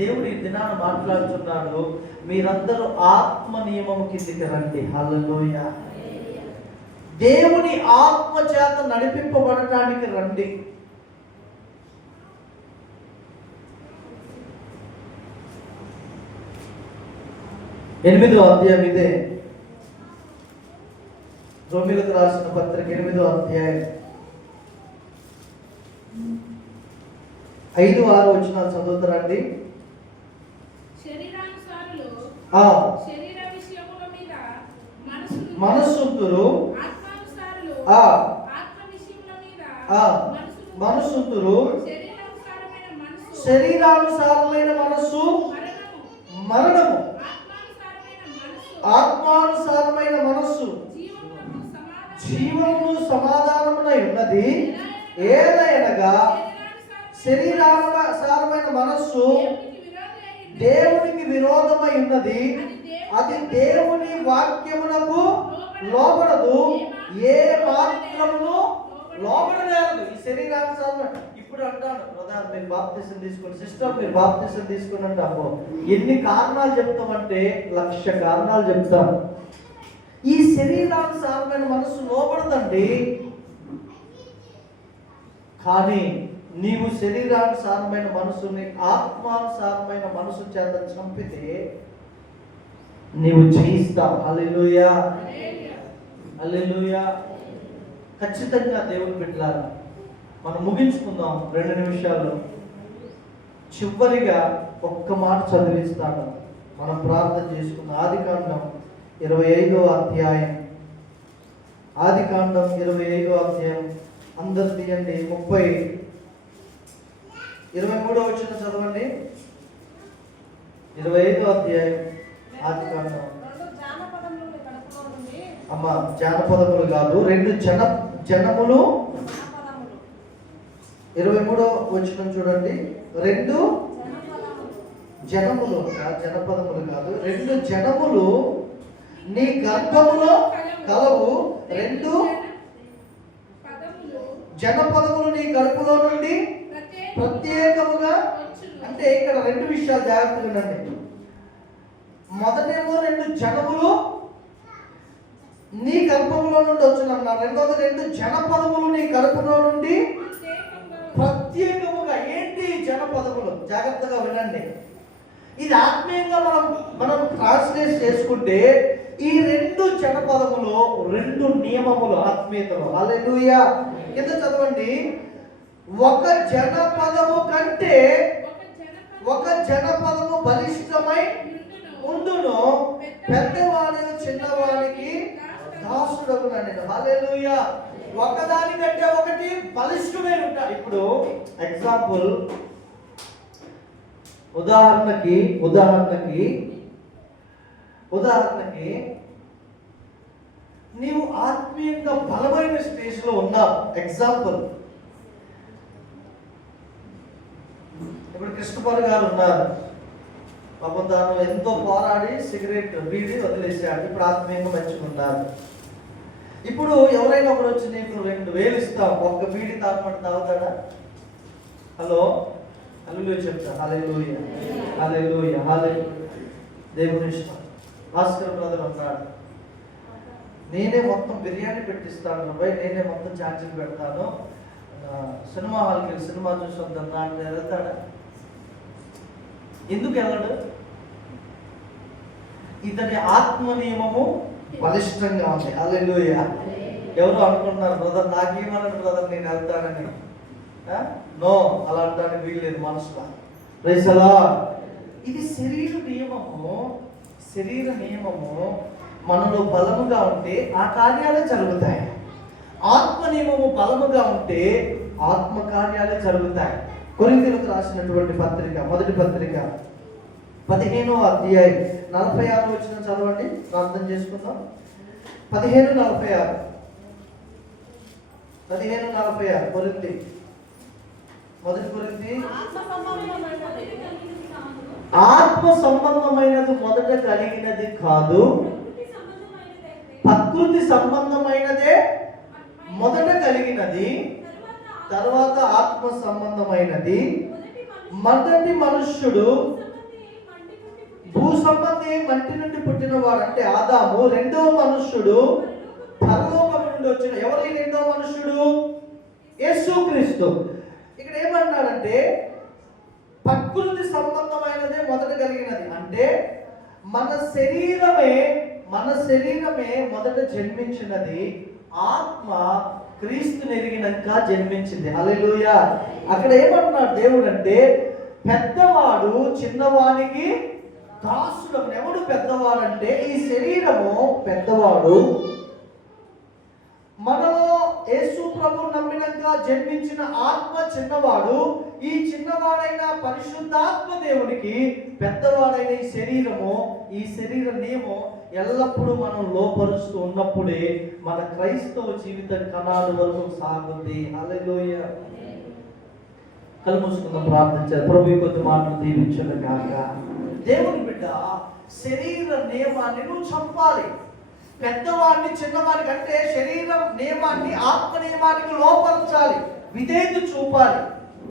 దేవుడు ఈ దినాన మాట్లాడుతున్నాడు, మీరందరూ ఆత్మ నియమం కిందికి రండి. హల్లెలూయా. దేవుని ఆత్మ చేత నడిపింపబడటానికి రండి. ఎనిమిదో అధ్యాయం ఇదే, రోమీయులకు రాసిన పత్రిక 8వ అధ్యాయం 5-6 వచనాలు చదువుతారండి. మనస్సుంతురు మనస్సుంతురు శరీరానుసారమైన మనస్సు మరణము, ఆత్మానుసారమైన మనస్సు జీవము సమాధానమునై ఉన్నది. ఏదైనగా శరీరానుసారమైన మనస్సు దేవునికి విరోధమై ఉన్నది, అది దేవుని వాక్యమునకు లోబడదు, ఏ మాత్రమును లోబడలేదు. ఈ శరీరానుసారం ఇప్పుడు అంటాను, బ్రదర్ మీరు బాప్తిసం తీసుకోండి, సిస్టర్ మీరు బాప్తిసం తీసుకుని అంటాము. ఎన్ని కారణాలు చెప్తామంటే 1,00,000 కారణాలు చెప్తాం. ఈ శరీరానుసారమైన మనసు లోబడదండి. కానీ నీవు శరీరానుసారమైన మనసుని ఆత్మానుసారమైన మనసు చేత చంపితే నీవు జయిస్తావు. హల్లెలూయా, హల్లెలూయా. ఖచ్చితంగా దేవుని బిడ్డలారా, మనం ముగించుకుందాం 2 నిమిషాలు. చివరిగా ఒక్క మాట చదివిస్తాను, మనం ప్రార్థన చేసుకుందాం. ఆదికాండం 25వ అధ్యాయం, ఆదికాండం 25వ అధ్యాయం అందరు తీయండి. 23వ వచనం చదవండి. 25వ అధ్యాయం ఆదికాండం. అమ్మ జానపదములు కాదు, 2 జనములు. 23వ వచనం చూడండి. 2 జనములు, జనపదములు కాదు, 2 జనములు నీ గర్భములో కలవు, 2 జనపదములు నీ గర్భంలో నుండి ప్రత్యేకముగా. అంటే ఇక్కడ 2 విషయాలు జాగ్రత్తగా ఉండండి. మొదటేమో 2 జనములు నీ గర్భంలో నుండి వచ్చినన్నారు, రెండోది 2 జనపదములు నీ గర్భంలో నుండి ప్రత్యేకముగా. ఏంటి జనపదములు? జాగ్రత్తగా వినండి. ఇది ఆత్మీయంగా మనం ట్రాన్స్లేట్ చేసుకుంటే ఈ 2 జనపదములు 2 నియమములు ఆత్మీయతలు. హల్లెలూయా. కింద చదవండి. ఒక జనపదము కంటే ఒక జనపదము బలిష్టమై ఉండును, పెద్దవాడు చిన్నవాడికి దాసుడగునని. హల్లెలూయా. ఒకదానికంటే ఒకటి బలిష్టమై ఉంటారు. ఇప్పుడు ఎగ్జాంపుల్, ఉదాహరణకి నీవు ఆత్మీయంగా బలమైన స్టేజ్ లో ఉన్నావు. ఎగ్జాంపుల్, ఇప్పుడు కృష్ణపాల్ గారు ఉన్నారు, పాపం తాను ఎంతో పోరాడి సిగరెట్ బీడీ వదిలేశాడు, ఇప్పుడు ఆత్మీయంగా మంచిగా ఉన్నారు. ఇప్పుడు ఎవరైనా ఒకరు వచ్చి నీకు 2,000 ఇస్తాం, ఒక్క బీడీ తాగమంటే తాగుతాడా? హలో, హల్లెలూయా చెప్తా. హల్లెలూయా, హల్లెలూయా, హల్లెలూయా. దేవుని ఇష్టం. భాస్కర్ బ్రదర్ అన్నాడు, నేనే మొత్తం బిర్యానీ పెట్టిస్తాను బాయ్, నేనే మొత్తం ఛార్జీలు పెడతాను, సినిమా హాల్కి వెళ్ళి సినిమా చూసి వద్దన్నా అంటే వెళ్తాడా? ఎందుకు వెళ్ళడు? ఇతని ఆత్మ నియమము బలిష్టంగా ఉంది. హల్లెలూయా. ఎవరు అనుకుంటున్నారు బ్రదర్ నాకేమన్నాడు బ్రదర్ నేను వెళ్తానని? నో, అలా అనడానికి వీల్లేదు మనసులో. Praise the Lord. ఇది శరీర నియమము మనలో బలముగా ఉంటే ఆ కార్యాలే జరుగుతాయి. ఆత్మ నియమము బలముగా ఉంటే ఆత్మ కార్యాలే జరుగుతాయి. కొరింథీయులకు రాసినటువంటి పత్రిక, మొదటి పత్రిక 15వ అధ్యాయం 46 వచనం చదవండి, ప్రార్థన చేసుకుందాం. 15:46 కొరింథీ, మొదటి కొరింథీ. ఆత్మ సంబంధమైనది మొదట కలిగినది కాదు, ప్రకృతి సంబంధమైనదే మొదట కలిగినది, తర్వాత ఆత్మ సంబంధమైనది. మొదటి మనుష్యుడు భూ సంబంధి మట్టి నుండి పుట్టినవాడు అంటే ఆదాము. రెండవ మనుష్యుడు పరలోకము నుండి వచ్చిన. ఎవరి రెండవ మనుష్యుడు? యేసుక్రీస్తు. ఇక్కడ ఏమన్నాడంటే ప్రకృతి సంబంధమైనదే మొదట కలిగినది అంటే మన శరీరమే మొదట జన్మించినది. ఆత్మ క్రీస్తుని ఎరిగినాక జన్మించింది. హల్లెలూయా. అక్కడ ఏమంటున్నాడు దేవుడు అంటే పెద్దవాడు చిన్నవానికి దాసుడు. ఎవడు పెద్దవాడు అంటే ఈ శరీరము పెద్దవాడు. మనలో యేసు ప్రభు నమ్మినాక జన్మించిన ఆత్మ చిన్నవాడు. ఈ చిన్నవాడైన పరిశుద్ధాత్మ దేవునికి పెద్దవాడైన ఈ శరీర నియమం ఎల్లప్పుడూ మనం లోపరుస్తూ ఉన్నప్పుడే మన క్రైస్తవ జీవితం కణాల వరకు సాగుతుంది. హల్లెలూయా. కళ్ళు మూసుకుందాం, ప్రార్థించాలి. ప్రభు కొద్ది మాటలు దీవించను కాక. దేవుని బిడ్డ, శరీర నియమాన్ని నువ్వు చంపాలి. పెద్దవాడిని చిన్నవాడికి అంటే శరీరం నియమాన్ని ఆత్మ నియమానికి లోపరచాలి, విధేయత చూపాలి.